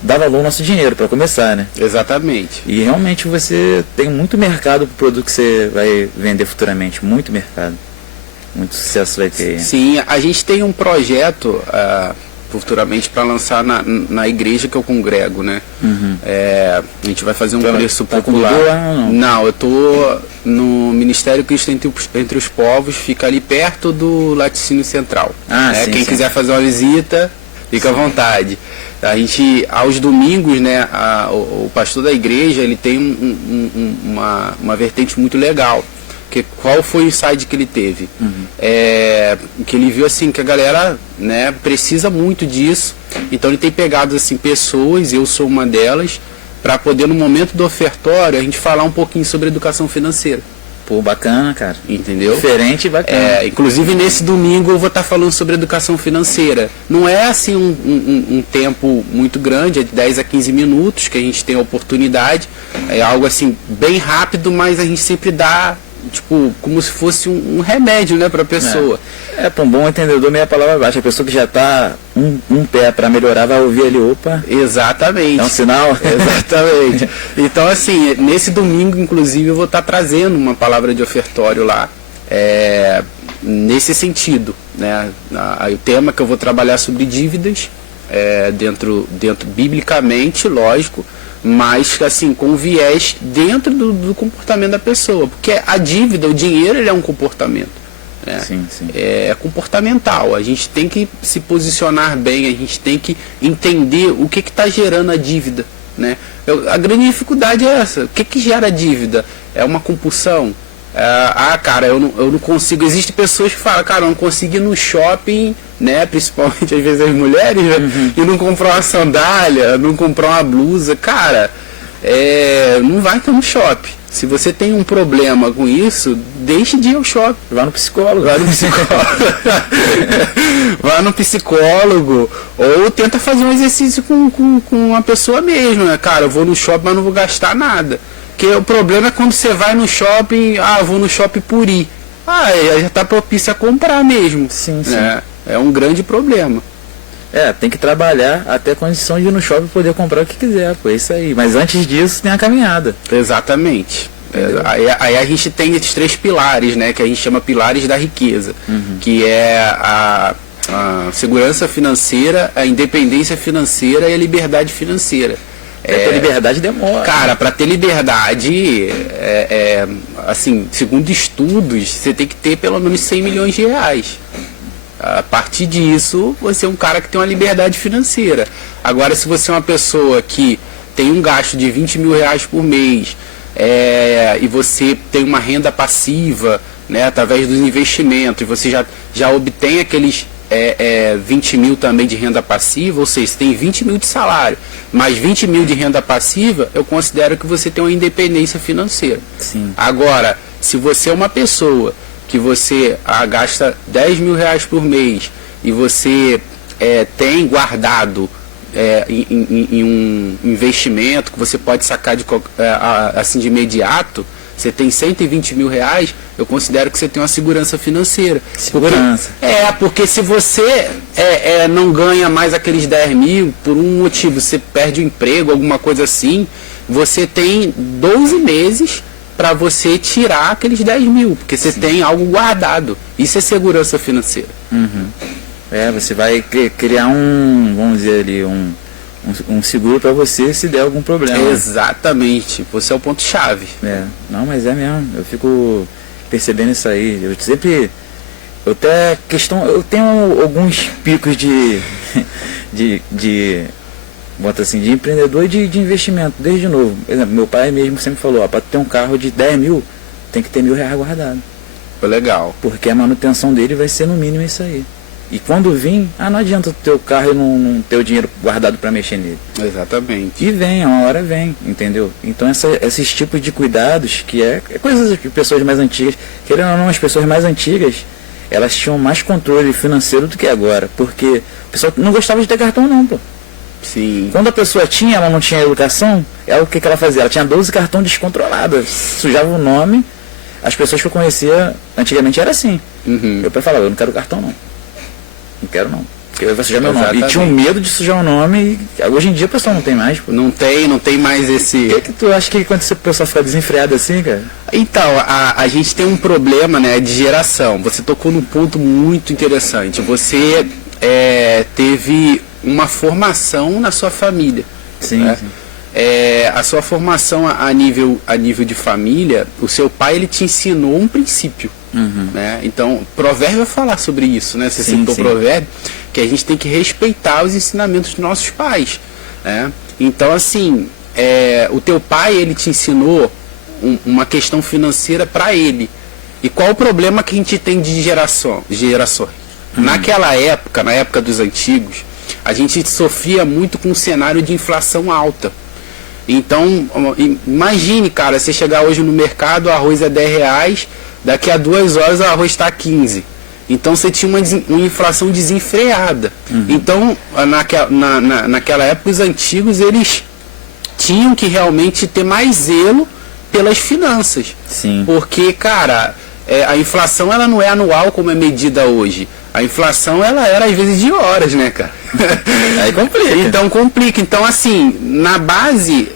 dar valor ao nosso dinheiro para começar, né? Exatamente. E realmente você tem muito mercado para o produto que você vai vender futuramente, muito mercado. Muito sucesso vai ter. Sim, a gente tem um projeto futuramente para lançar na igreja que eu congrego, né? A gente vai fazer um preço popular. Não, eu tô no Ministério Cristo entre os Povos, fica ali perto do Laticínio Central. Sim, quem quiser fazer uma visita, fica à vontade. A gente, aos domingos, né, o pastor da igreja, ele tem uma vertente muito legal. Qual foi o insight que ele teve? Que ele viu assim que a galera, né, precisa muito disso. Então ele tem pegado assim pessoas, eu sou uma delas, para poder no momento do ofertório a gente falar um pouquinho sobre educação financeira. Pô, bacana, cara. Entendeu? Diferente e bacana. Inclusive nesse domingo eu vou estar falando sobre educação financeira. Não é assim um tempo muito grande, é de 10 a 15 minutos que a gente tem a oportunidade. É algo assim bem rápido, mas a gente sempre dá, tipo, como se fosse um remédio, né, para a pessoa. Para um bom entendedor, meia palavra baixa. A pessoa que já está um pé para melhorar vai ouvir ali, opa. Exatamente. É um sinal? Exatamente. Então, assim, nesse domingo, inclusive, eu vou estar trazendo uma palavra de ofertório lá, nesse sentido, né? O tema que eu vou trabalhar sobre dívidas, dentro biblicamente, lógico, mas assim, com viés dentro do comportamento da pessoa, porque a dívida, o dinheiro, ele é um comportamento, né? Sim. É comportamental. A gente tem que se posicionar bem, a gente tem que entender o que está gerando a dívida, né? A grande dificuldade é essa. O que gera dívida? É uma compulsão? Cara, eu não consigo. Existem pessoas que falam, cara, eu não consigo ir no shopping, né? Principalmente às vezes as mulheres, né? E não comprar uma sandália, não comprar uma blusa. Cara, não vai estar no shopping. Se você tem um problema com isso, deixe de ir ao shopping. Vá no psicólogo. Vá no psicólogo. Ou tenta fazer um exercício com uma pessoa mesmo, né? Cara, eu vou no shopping, mas não vou gastar nada. Porque o problema é quando você vai no shopping, eu vou no shopping por ir. Já está propício a comprar mesmo. Sim. É um grande problema. Tem que trabalhar até a condição de ir no shopping poder comprar o que quiser, é isso aí. Mas antes disso tem a caminhada. Exatamente. Aí a gente tem esses 3 pilares, né, que a gente chama pilares da riqueza, que é a a segurança financeira, a independência financeira e a liberdade financeira. Ter liberdade demora. Cara, para ter liberdade, assim, segundo estudos, você tem que ter pelo menos 100 milhões de reais. A partir disso, você é um cara que tem uma liberdade financeira. Agora, se você é uma pessoa que tem um gasto de 20 mil reais por mês, e você tem uma renda passiva, né, através dos investimentos, e você já obtém aqueles 20 mil também de renda passiva, ou seja, você tem 20 mil de salário, mais 20 mil de renda passiva, eu considero que você tem uma independência financeira. Sim. Agora, se você é uma pessoa que você gasta 10 mil reais por mês e você tem guardado em um investimento que você pode sacar assim de imediato, você tem 120 mil reais, eu considero que você tem uma segurança financeira. Segurança. Porque se você não ganha mais aqueles 10 mil, por um motivo, você perde o emprego, alguma coisa assim, você tem 12 meses para você tirar aqueles 10 mil, porque você tem algo guardado. Isso é segurança financeira. Uhum. Você vai criar vamos dizer ali, um seguro para você se der algum problema. Exatamente, você é o ponto-chave. Não, mas é mesmo, eu fico percebendo isso aí. Eu tenho alguns picos bota assim, de empreendedor e de investimento, desde novo. Por exemplo, meu pai mesmo sempre falou, para ter um carro de 10 mil, tem que ter R$ 1.000 guardado. Foi legal. Porque a manutenção dele vai ser no mínimo isso aí. E quando vir, não adianta ter o carro e não ter o dinheiro guardado para mexer nele. Exatamente. E uma hora vem, entendeu? Então esses tipos de cuidados, que é coisas de pessoas mais antigas, querendo ou não, as pessoas mais antigas, elas tinham mais controle financeiro do que agora. Porque o pessoal não gostava de ter cartão não, pô. Sim. Quando a pessoa ela não tinha educação, o que ela fazia? Ela tinha 12 cartões descontrolados, sujava o nome. As pessoas que eu conhecia antigamente era assim. Uhum. Meu pai falava, eu não quero cartão não. Não quero não. Porque vai sujar meu nome. E tinha um medo de sujar o nome. Hoje em dia o pessoal não tem mais. Pô. Não tem mais esse... O que tu acha que acontece se o pessoal ficar desenfreado assim, cara? Então, a gente tem um problema, né, de geração. Você tocou num ponto muito interessante. Você teve uma formação na sua família. Sim, né? Sim. A sua formação a nível de família, o seu pai ele te ensinou um princípio. Uhum. Né? Então, provérbio vai falar sobre isso, né? Você citou provérbio, que a gente tem que respeitar os ensinamentos dos nossos pais. Né? Então, assim, o teu pai ele te ensinou uma questão financeira para ele. E qual o problema que a gente tem de gerações? Uhum. Naquela época, na época dos antigos, a gente sofria muito com um cenário de inflação alta. Então, imagine, cara, você chegar hoje no mercado, o arroz é R$10, daqui a 2 horas o arroz está 15. Então você tinha uma inflação desenfreada. Uhum. Então, naquela época, os antigos, eles tinham que realmente ter mais zelo pelas finanças. Sim. Porque, cara, a inflação ela não é anual como é medida hoje. A inflação, ela era, às vezes, de horas, né, cara? Aí complica. Então, complica. Então, assim, na base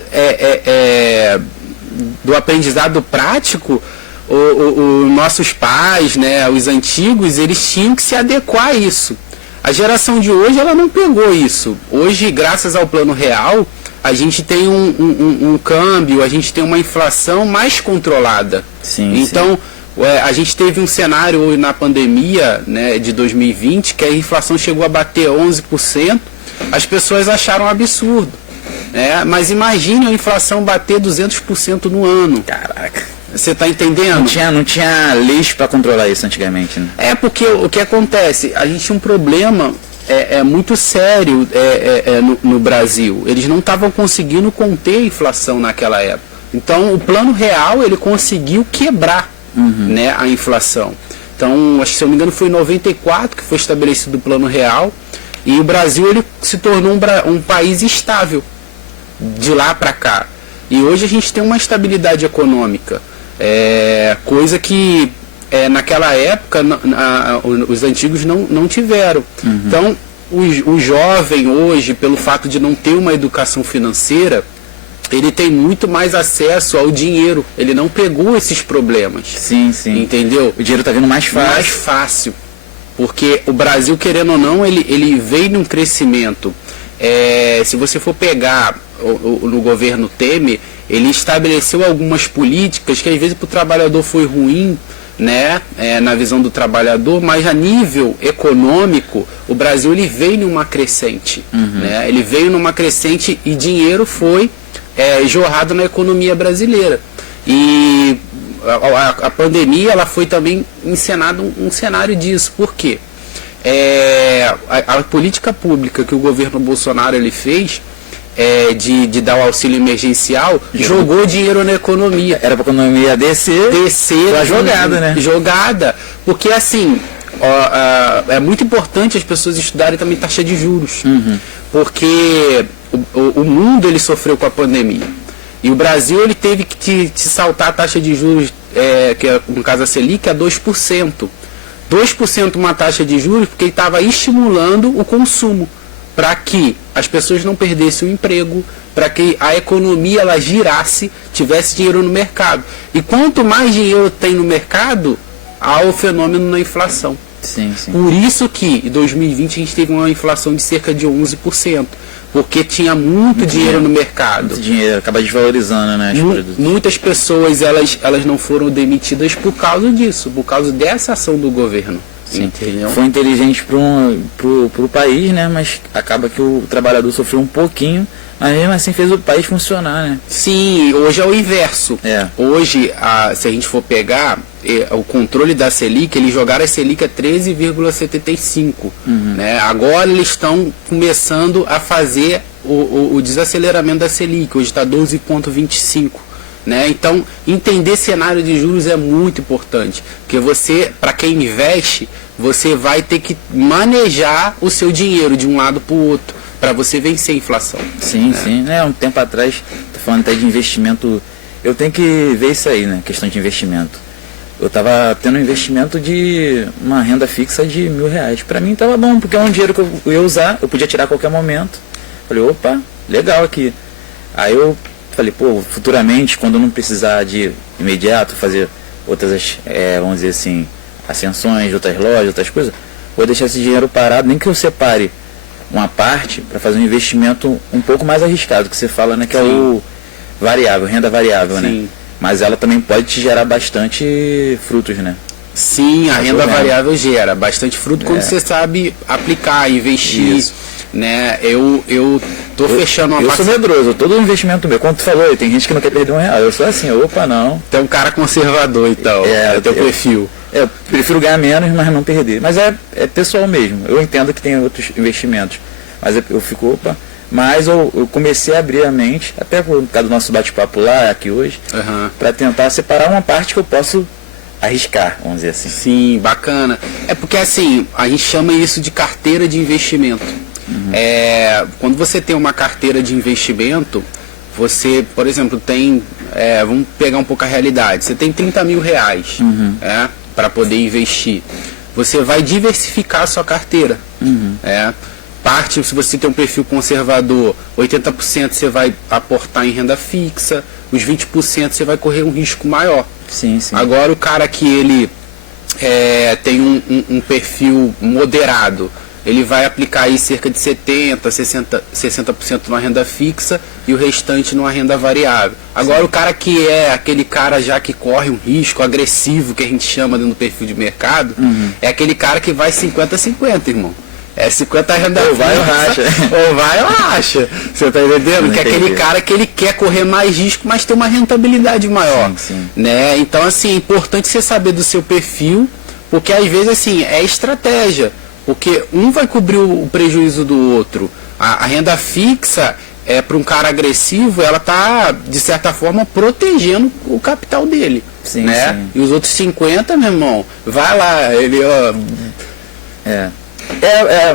do aprendizado prático, os nossos pais, né, os antigos, eles tinham que se adequar a isso. A geração de hoje, ela não pegou isso. Hoje, graças ao Plano Real, a gente tem um câmbio, a gente tem uma inflação mais controlada. Sim, então... a gente teve um cenário na pandemia, né, de 2020 que a inflação chegou a bater 11%, as pessoas acharam um absurdo. Mas imagine a inflação bater 200% no ano. Caraca. Você está entendendo? Não tinha leis para controlar isso antigamente, né? Porque o que acontece? A gente tinha um problema muito sério no Brasil. Eles não estavam conseguindo conter a inflação naquela época. Então o Plano Real ele conseguiu quebrar né, a inflação. Então, acho que, se eu não me engano, foi em 94 que foi estabelecido o Plano Real, e o Brasil ele se tornou um país estável de lá para cá. E hoje a gente tem uma estabilidade econômica, coisa que naquela época os antigos não tiveram. Uhum. Então, o jovem hoje, pelo fato de não ter uma educação financeira, ele tem muito mais acesso ao dinheiro. Ele não pegou esses problemas. Sim, sim. Entendeu? O dinheiro está vindo mais fácil. Mais fácil. porque o Brasil, querendo ou não, ele veio num crescimento. Se você for pegar no governo Temer, ele estabeleceu algumas políticas que às vezes para o trabalhador foi ruim, né, na visão do trabalhador, mas a nível econômico o Brasil ele veio numa crescente, né, ele veio numa crescente e dinheiro foi jorrado na economia brasileira. E a pandemia ela foi também encenado um cenário disso. Por quê? A política pública que o governo Bolsonaro ele fez de dar o auxílio emergencial jogou dinheiro na economia. Era para a economia descer a jogada, né? Jogada, porque assim é muito importante as pessoas estudarem também taxa de juros, porque o mundo ele sofreu com a pandemia e o Brasil ele teve que saltar a taxa de juros, que é, no caso a Selic, a 2%. 2% uma taxa de juros porque ele estava estimulando o consumo, para que as pessoas não perdessem o emprego, para que a economia ela girasse, tivesse dinheiro no mercado. E quanto mais dinheiro tem no mercado, há o fenômeno na inflação. Sim, sim. Por isso que em 2020 a gente teve uma inflação de cerca de 11%, porque tinha muito dinheiro no mercado. Muito dinheiro, acaba desvalorizando, né? Muitas pessoas elas não foram demitidas por causa disso, por causa dessa ação do governo. Sim. Entendeu? Foi inteligente pro país, né? Mas acaba que o trabalhador sofreu um pouquinho, mas mesmo assim fez o país funcionar, né? Sim, hoje é o inverso. Hoje, se a gente for pegar o controle da Selic, eles jogaram a Selic a 13,75. Né? Agora eles estão começando a fazer o desaceleramento da Selic, hoje está 12,25. Né? Então, entender cenário de juros é muito importante, porque você, para quem investe, você vai ter que manejar o seu dinheiro de um lado para o outro, para você vencer a inflação. Sim, sim. Um tempo atrás, tô falando até de investimento, eu tenho que ver isso aí, né? Questão de investimento. Eu estava tendo um investimento de uma renda fixa de R$1.000. Para mim estava bom, porque é um dinheiro que eu ia usar, eu podia tirar a qualquer momento. Falei, opa, legal aqui. Aí eu falei, pô, futuramente, quando eu não precisar de imediato fazer outras, vamos dizer assim, ascensões de outras lojas, outras coisas, vou deixar esse dinheiro parado, nem que eu separe uma parte para fazer um investimento um pouco mais arriscado, que você fala, né, que é o variável, renda variável, né? Mas ela também pode te gerar bastante frutos, né? Sim, a renda variável gera bastante fruto quando você sabe aplicar, investir. Isso. Né? Eu tô fechando uma Eu sou medroso, todo investimento meu, como tu falou, tem gente que não quer perder R$1, eu sou assim, opa, não. Tu é um cara conservador, então, é o teu perfil. Eu prefiro ganhar menos, mas não perder. Mas é pessoal mesmo, eu entendo que tem outros investimentos, mas eu fico, opa. Mas eu comecei a abrir a mente, até por causa do nosso bate-papo lá, aqui hoje, para tentar separar uma parte que eu posso arriscar, vamos dizer assim. Sim, bacana. É porque assim, a gente chama isso de carteira de investimento. Quando você tem uma carteira de investimento, você, por exemplo, tem, vamos pegar um pouco a realidade, você tem R$30.000 para poder investir. Você vai diversificar a sua carteira. Parte, se você tem um perfil conservador, 80% você vai aportar em renda fixa, os 20% você vai correr um risco maior. Sim, sim. Agora o cara que ele tem um perfil moderado, ele vai aplicar aí cerca de 60% numa renda fixa e o restante numa renda variável. Agora o cara que é aquele cara já que corre um risco agressivo, que a gente chama dentro do perfil de mercado, é aquele cara que vai 50-50, irmão. 50 renda fixa, vai ou racha. Ou vai ou racha. Você tá entendendo? Que é aquele cara que ele quer correr mais risco, mas ter uma rentabilidade maior. Sim. Né? Então, assim, é importante você saber do seu perfil, porque às vezes, assim, é estratégia. Porque um vai cobrir o prejuízo do outro. A renda fixa, para um cara agressivo, ela tá, de certa forma, protegendo o capital dele. Sim, né? sim. E os outros 50, meu irmão, vai lá, ele, ó...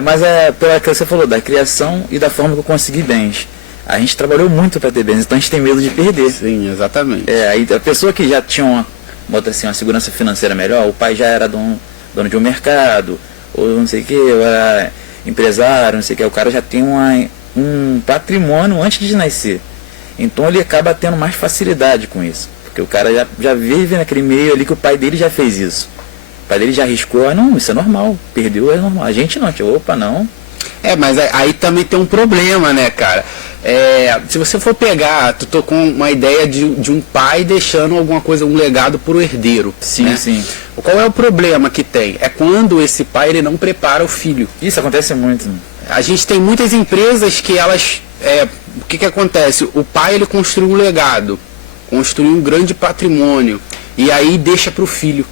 mas pela que você falou, da criação e da forma que eu consegui bens. A gente trabalhou muito para ter bens, então a gente tem medo de perder. Sim, exatamente. Aí a pessoa que já tinha uma segurança financeira melhor, o pai já era dono de um mercado, ou não sei o que, ou era empresário, não sei o que, o cara já tem um patrimônio antes de nascer. Então ele acaba tendo mais facilidade com isso, porque o cara já vive naquele meio ali que o pai dele já fez isso. O pai dele já arriscou, não, isso é normal, perdeu é normal. A gente não, tipo, opa, não. Mas aí também tem um problema, né, cara? Se você for pegar, tu tô com uma ideia de um pai deixando alguma coisa, um legado pro herdeiro. Sim, né? sim. Qual é o problema que tem? É quando esse pai ele não prepara o filho. Isso acontece muito. A gente tem muitas empresas que elas... o que acontece? O pai ele construiu um legado, construiu um grande patrimônio, e aí deixa pro filho.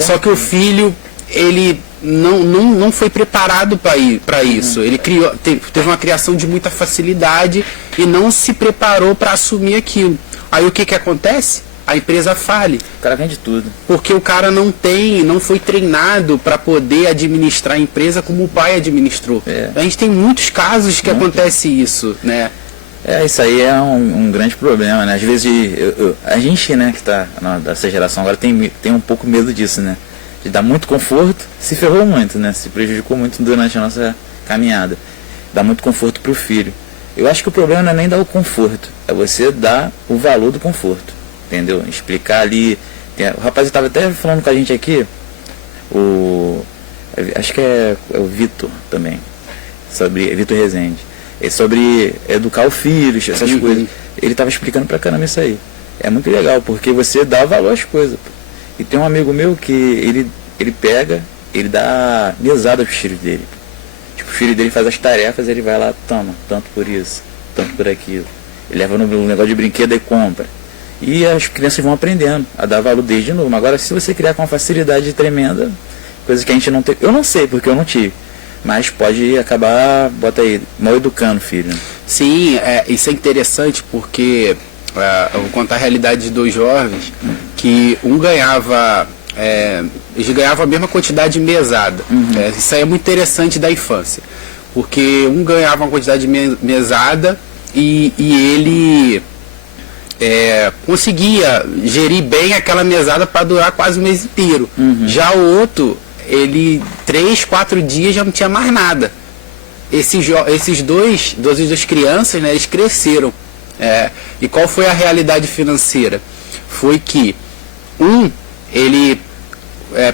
Só que o filho, ele não foi preparado para isso. Ele teve uma criação de muita facilidade e não se preparou para assumir aquilo. Aí o que acontece? A empresa fale. O cara vende tudo. Porque o cara não foi treinado para poder administrar a empresa como o pai administrou. A gente tem muitos casos que acontece isso, né? Isso aí é um grande problema, né? Às vezes a gente, né, que está dessa geração agora tem um pouco medo disso, né? De dar muito conforto, se ferrou muito, né? Se prejudicou muito durante a nossa caminhada. Dá muito conforto para o filho. Eu acho que o problema não é nem dar o conforto, é você dar o valor do conforto, entendeu? Explicar ali. O rapaz estava até falando com a gente aqui, acho que é o Vitor também, Vitor Rezende. É sobre educar o filho, essas coisas. Ele estava explicando pra caramba isso aí. É muito legal, porque você dá valor às coisas. E tem um amigo meu que ele pega, ele dá mesada pros filhos dele. Tipo, o filho dele faz as tarefas, ele vai lá, toma, tanto por isso, tanto por aquilo. Ele leva no negócio de brinquedo e compra. E as crianças vão aprendendo a dar valor desde novo. Agora, se você criar com uma facilidade tremenda, coisa que a gente não tem... Eu não sei, porque eu não tive. Mas pode acabar, bota aí, mal educando o filho. Né? Sim, isso é interessante porque eu vou contar a realidade de dois jovens que um ganhava, eles ganhavam a mesma quantidade de mesada. Isso aí é muito interessante da infância, porque um ganhava uma quantidade de mesada e ele conseguia gerir bem aquela mesada para durar quase o mês inteiro. Já o outro... ele 3, 4 dias já não tinha mais nada. Esses duas crianças, né, eles cresceram. E qual foi a realidade financeira? Foi que ele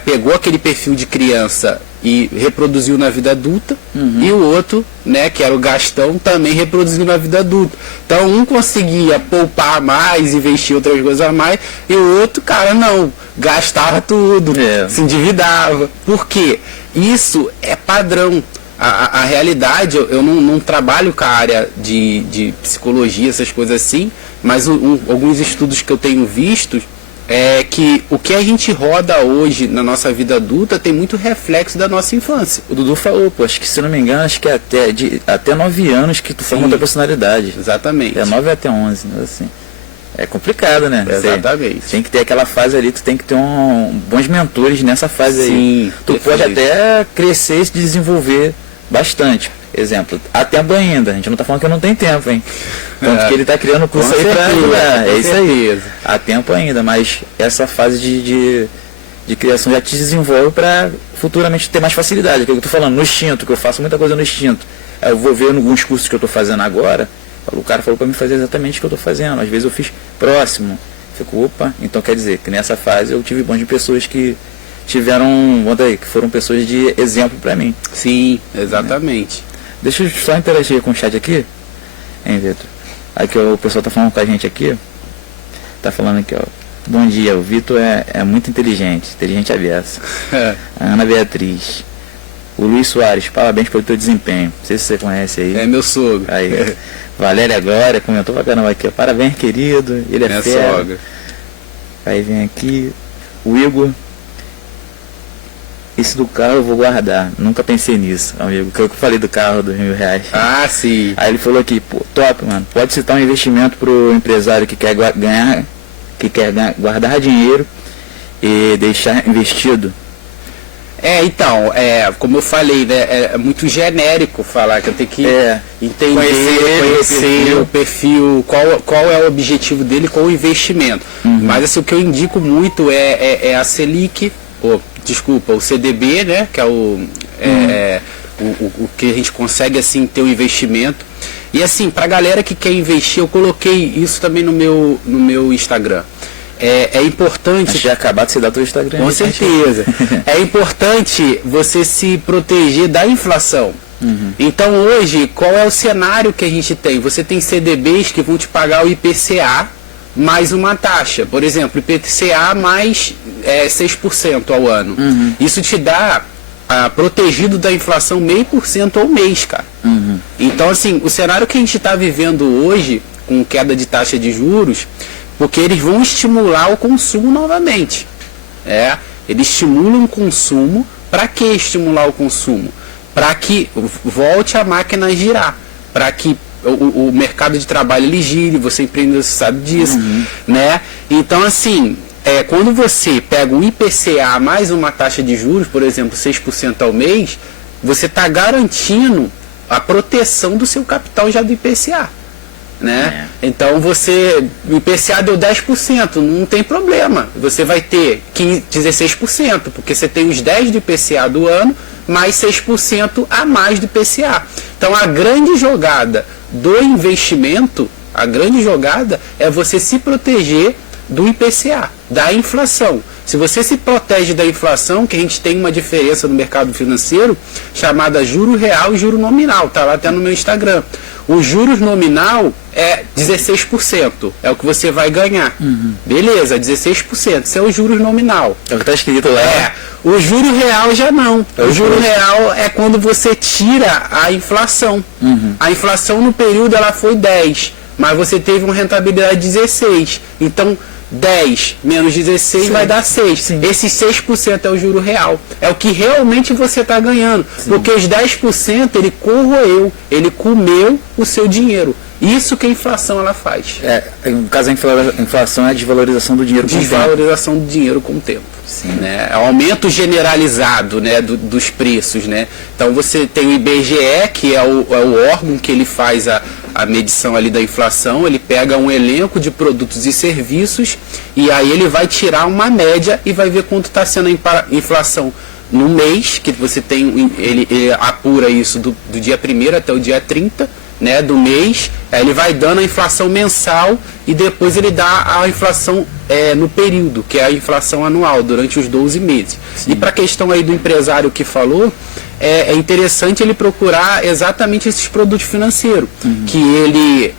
pegou aquele perfil de criança e reproduziu na vida adulta, e o outro, né, que era o Gastão, também reproduziu na vida adulta. Então um conseguia poupar mais, investir em outras coisas a mais, e o outro, cara, não, gastava tudo, se endividava. Por quê? Isso é padrão. A realidade, eu não trabalho com a área de psicologia, essas coisas assim, mas alguns estudos que eu tenho visto é que o que a gente roda hoje na nossa vida adulta tem muito reflexo da nossa infância. O Dudu falou, acho que se não me engano, acho que é até 9 anos que tu forma a tua personalidade. Exatamente. É 9 até 11, assim. É complicado, né? Exatamente. Tem que ter aquela fase ali, tu tem que ter bons mentores nessa fase aí. Sim, tu pode até crescer e se desenvolver bastante. Exemplo, há tempo ainda, a gente não está falando que não tem tempo, hein? Tanto que ele está criando curso aí pra ajudar. É isso aí. Há tempo ainda, mas essa fase de criação já te desenvolve para futuramente ter mais facilidade. Que eu estou falando, no instinto, que eu faço muita coisa no instinto. Eu vou ver alguns cursos que eu estou fazendo agora, o cara falou para mim fazer exatamente o que eu estou fazendo. Às vezes eu fiz próximo. Fico, opa, então quer dizer que nessa fase eu tive bons de pessoas que tiveram, que foram pessoas de exemplo para mim. Sim, exatamente. Deixa eu só interagir com o chat aqui, hein, Vitor? Aqui o pessoal tá falando com a gente aqui, tá falando aqui, ó. Bom dia, o Vitor é muito inteligente à beça. A Ana Beatriz. O Luiz Soares, parabéns pelo teu desempenho. Não sei se você conhece aí. É meu sogro. Aí. Valéria Glória comentou pra caramba aqui, ó. Parabéns, querido. Ele é fera. Sogra. Aí vem aqui o Igor. Esse do carro eu vou guardar. Nunca pensei nisso, amigo. Que eu falei do carro dos R$1.000. Ah, sim. Aí ele falou aqui, pô, top, mano. Pode citar um investimento pro empresário que quer guardar dinheiro e deixar investido. Então, como eu falei, né, é muito genérico falar que eu tenho que entender, conhecer o perfil, qual é o objetivo dele, qual o investimento. Mas assim, o que eu indico muito é a Selic, o CDB, né, que é o que a gente consegue assim ter um investimento. E assim, pra galera que quer investir, eu coloquei isso também no meu Instagram. é importante... Acho que acabar de se dar teu Instagram. Com certeza. É importante você se proteger da inflação. Então hoje, qual é o cenário que a gente tem? Você tem CDBs que vão te pagar o IPCA mais uma taxa. Por exemplo, IPCA mais 6% ao ano. Isso te dá protegido da inflação 0,5% ao mês, cara. Então, assim, o cenário que a gente está vivendo hoje, com queda de taxa de juros, porque eles vão estimular o consumo novamente. Eles estimulam o consumo. Para que estimular o consumo? Para que volte a máquina a girar, para que o mercado de trabalho ele gire, você empreendedor sabe disso, né? Então, assim, quando você pega o IPCA mais uma taxa de juros, por exemplo, 6% ao mês, você está garantindo a proteção do seu capital já do IPCA. Né? Então o IPCA deu 10%, não tem problema. Você vai ter 16%, porque você tem os 10% do IPCA do ano, mais 6% a mais do IPCA. Então a grande jogada do investimento, a grande jogada é você se proteger do IPCA, da inflação. Se você se protege da inflação, que a gente tem uma diferença no mercado financeiro chamada juro real e juro nominal, tá lá até no meu Instagram. O juros nominal é 16%, é o que você vai ganhar. Beleza, 16%, isso é o juros nominal. É o que está escrito lá. O juro real já não. O juro real é quando você tira a inflação. A inflação no período ela foi 10, mas você teve uma rentabilidade de 16. Então, 10 menos 16 vai dar 6. Sim. Esse 6% é o juro real. É o que realmente você está ganhando. Sim. Porque os 10% ele corroeu, ele comeu o seu dinheiro. Isso que a inflação ela faz. No caso, a inflação é a desvalorização do dinheiro com o tempo. Desvalorização do dinheiro com o tempo. Sim. Né? É o aumento generalizado, né, dos preços. Né? Então você tem o IBGE, que é o órgão que ele faz a medição ali da inflação. Ele pega um elenco de produtos e serviços e aí ele vai tirar uma média e vai ver quanto está sendo a inflação no mês, que você tem, ele apura isso do dia 1º até o dia 30, né, do mês. Ele vai dando a inflação mensal e depois ele dá a inflação no período, que é a inflação anual, durante os 12 meses. Sim. E para a questão aí do empresário que falou, é interessante ele procurar exatamente esses produtos financeiros, que ele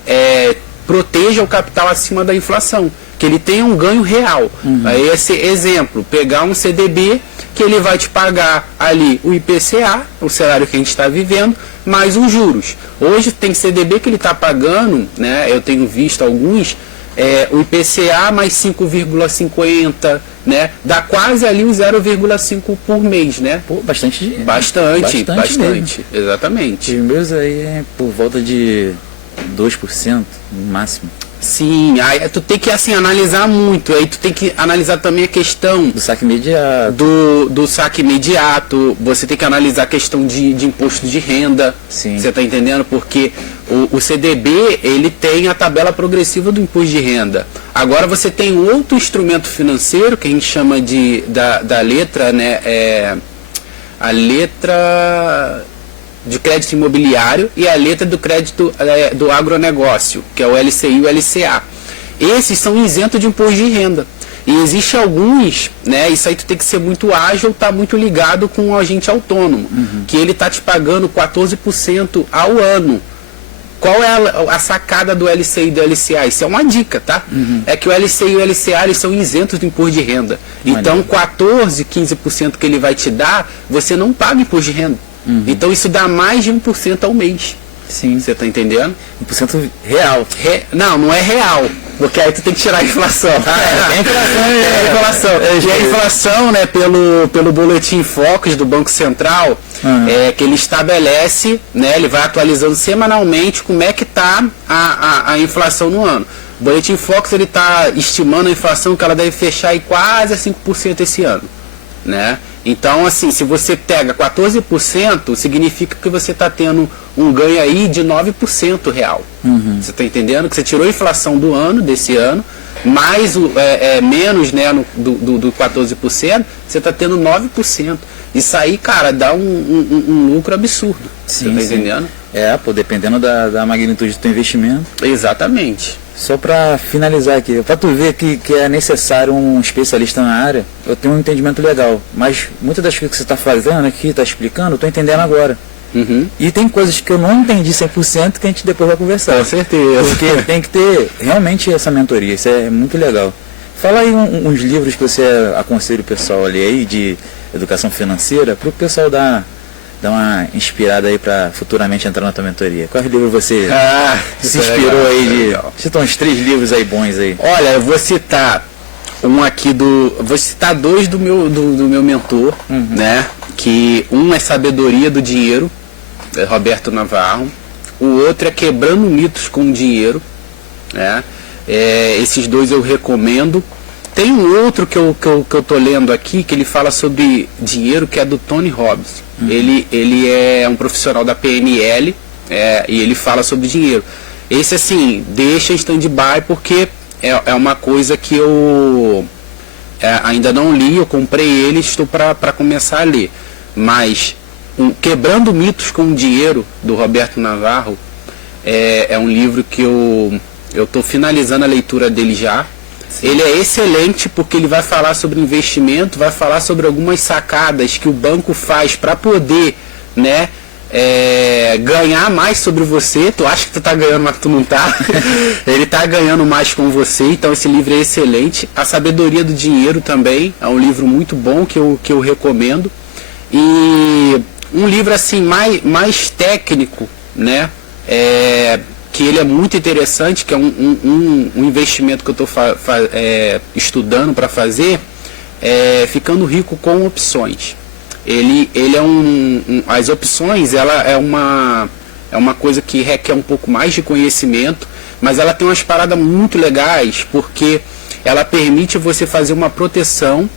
proteja o capital acima da inflação, que ele tenha um ganho real. Aí esse exemplo, pegar um CDB que ele vai te pagar ali o IPCA, o salário que a gente está vivendo, mais os juros. Hoje tem CDB que ele está pagando, né, eu tenho visto alguns, o IPCA mais 5,50, né, dá quase ali o 0,5 por mês, né? Pô, bastante dinheiro. Bastante, exatamente. Os meus aí é por volta de 2% no máximo. Sim, aí tu tem que assim analisar muito, aí tu tem que analisar também a questão do saque imediato. Do saque imediato, você tem que analisar a questão de imposto de renda. Sim. Você está entendendo? Porque o CDB, ele tem a tabela progressiva do imposto de renda. Agora você tem outro instrumento financeiro que a gente chama da letra, né? A letra de crédito imobiliário e a letra do crédito do agronegócio, que é o LCI e o LCA. Esses são isentos de imposto de renda. E existe alguns, né, isso aí tu tem que ser muito ágil, tá muito ligado com o agente autônomo, que ele tá te pagando 14% ao ano. Qual é a sacada do LCI e do LCA? Isso é uma dica, tá? É que o LCI e o LCA eles são isentos do imposto de renda. Então 14%, 15% que ele vai te dar, você não paga imposto de renda. Então isso dá mais de 1% ao mês. Sim. Você está entendendo? 1% real. Não é real. Porque aí tu tem que tirar a inflação. É a inflação. E a inflação, né, pelo boletim Focus do Banco Central, que ele estabelece, né, ele vai atualizando semanalmente como é que está a inflação no ano. O boletim Focus ele está estimando a inflação que ela deve fechar aí quase a 5% esse ano. Né? Então, assim, se você pega 14%, significa que você está tendo um ganho aí de 9% real. Você está entendendo? Que você tirou a inflação do ano, desse ano, mais menos, né, do 14%, você está tendo 9%. Isso aí, cara, dá um lucro absurdo. Sim, tá entendendo? Pô, dependendo da magnitude do teu investimento. Exatamente. Só para finalizar aqui, para tu ver que é necessário um especialista na área, eu tenho um entendimento legal, mas muitas das coisas que você está fazendo aqui, está explicando, eu estou entendendo agora. E tem coisas que eu não entendi 100% que a gente depois vai conversar. Com certeza. Porque tem que ter realmente essa mentoria, isso é muito legal. Fala aí uns livros que você aconselha o pessoal ali aí de educação financeira, para o pessoal dar uma inspirada aí para futuramente entrar na tua mentoria. Qual livro você se inspirou aí cita uns 3 livros aí bons aí. Olha, eu vou citar vou citar 2 do meu mentor, né? Que um é Sabedoria do Dinheiro, Roberto Navarro. O outro é Quebrando Mitos com o Dinheiro, né? Esses 2 eu recomendo. Tem um outro que eu tô lendo aqui, que ele fala sobre dinheiro, que é do Tony Robbins. Ele é um profissional da PNL, e ele fala sobre dinheiro. Esse, assim, deixa em stand-by, porque é uma coisa que eu ainda não li, eu comprei ele, estou para começar a ler. Mas Quebrando Mitos com o Dinheiro, do Roberto Navarro, é um livro que eu estou finalizando a leitura dele já. Sim. Ele é excelente porque ele vai falar sobre investimento, vai falar sobre algumas sacadas que o banco faz para poder, né, ganhar mais sobre você. Tu acha que tu tá ganhando, mas tu não tá. Ele tá ganhando mais com você, então esse livro é excelente. A Sabedoria do Dinheiro também é um livro muito bom que eu recomendo. E um livro assim mais técnico, né, que ele é muito interessante, que é um investimento que eu estou estudando para fazer, Ficando Rico com Opções. Ele é as opções, ela é uma coisa que requer um pouco mais de conhecimento, mas ela tem umas paradas muito legais, porque ela permite você fazer uma proteção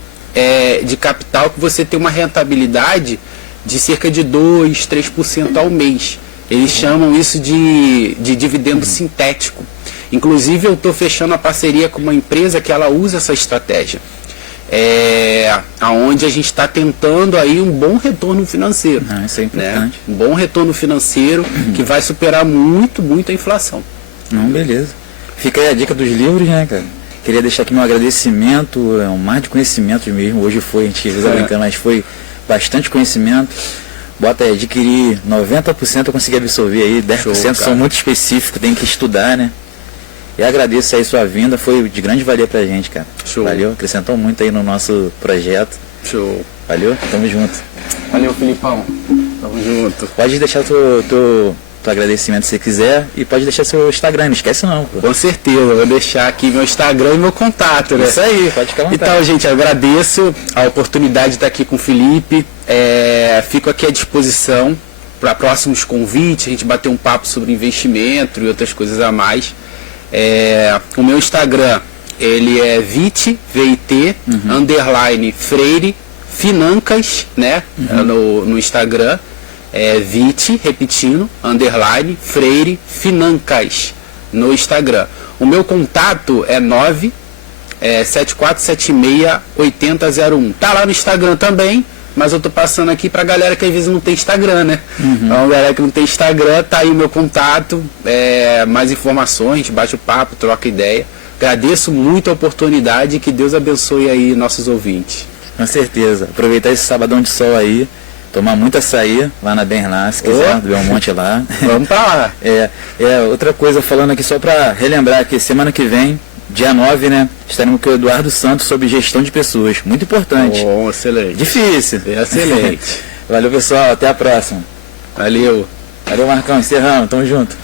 de capital, que você tem uma rentabilidade de cerca de 2, 3% ao mês. Eles chamam isso de dividendo sintético. Inclusive, eu estou fechando a parceria com uma empresa que ela usa essa estratégia, aonde a gente está tentando aí um bom retorno financeiro. Isso é importante. Né? Um bom retorno financeiro que vai superar muito a inflação. Não, beleza. Fica aí a dica dos livros, né, cara? Queria deixar aqui meu agradecimento, um mar de conhecimento mesmo. Hoje foi, a gente usa brincando, mas foi bastante conhecimento. Bota aí, adquirir 90% eu consegui absorver aí, 10% são muito específicos, tem que estudar, né? E agradeço aí sua vinda, foi de grande valia pra gente, cara. Show. Valeu, acrescentou muito aí no nosso projeto. Show. Valeu, tamo junto. Valeu, Filipão. Tamo junto. Pode deixar teu agradecimento se você quiser e pode deixar seu Instagram, não esquece não. Pô. Com certeza, eu vou deixar aqui meu Instagram e meu contato, né? Isso aí, pode ficar à vontade. Então, gente, eu agradeço a oportunidade de estar aqui com o Felipe. Fico aqui à disposição para próximos convites, a gente bater um papo sobre investimento e outras coisas a mais. O meu Instagram, ele é VIT, _Freire Financas, né? No Instagram. VIT, repetindo, _Freire Financas no Instagram. O meu contato é 7476-8001. Tá lá no Instagram também, mas eu tô passando aqui pra galera que às vezes não tem Instagram, né? Então, galera que não tem Instagram, tá aí o meu contato, mais informações, bate o papo, troca ideia. Agradeço muito a oportunidade e que Deus abençoe aí nossos ouvintes. Com certeza. Aproveitar esse sabadão de sol aí, tomar muito açaí lá na Bernard, se quiser, ver um monte lá. Vamos pra lá. Outra coisa, falando aqui só para relembrar que semana que vem, dia 9, né, estaremos com o Eduardo Santos sobre gestão de pessoas. Muito importante. Bom, excelente. Difícil. Excelente. Valeu, pessoal. Até a próxima. Valeu. Valeu, Marcão. Encerramos. Tamo junto.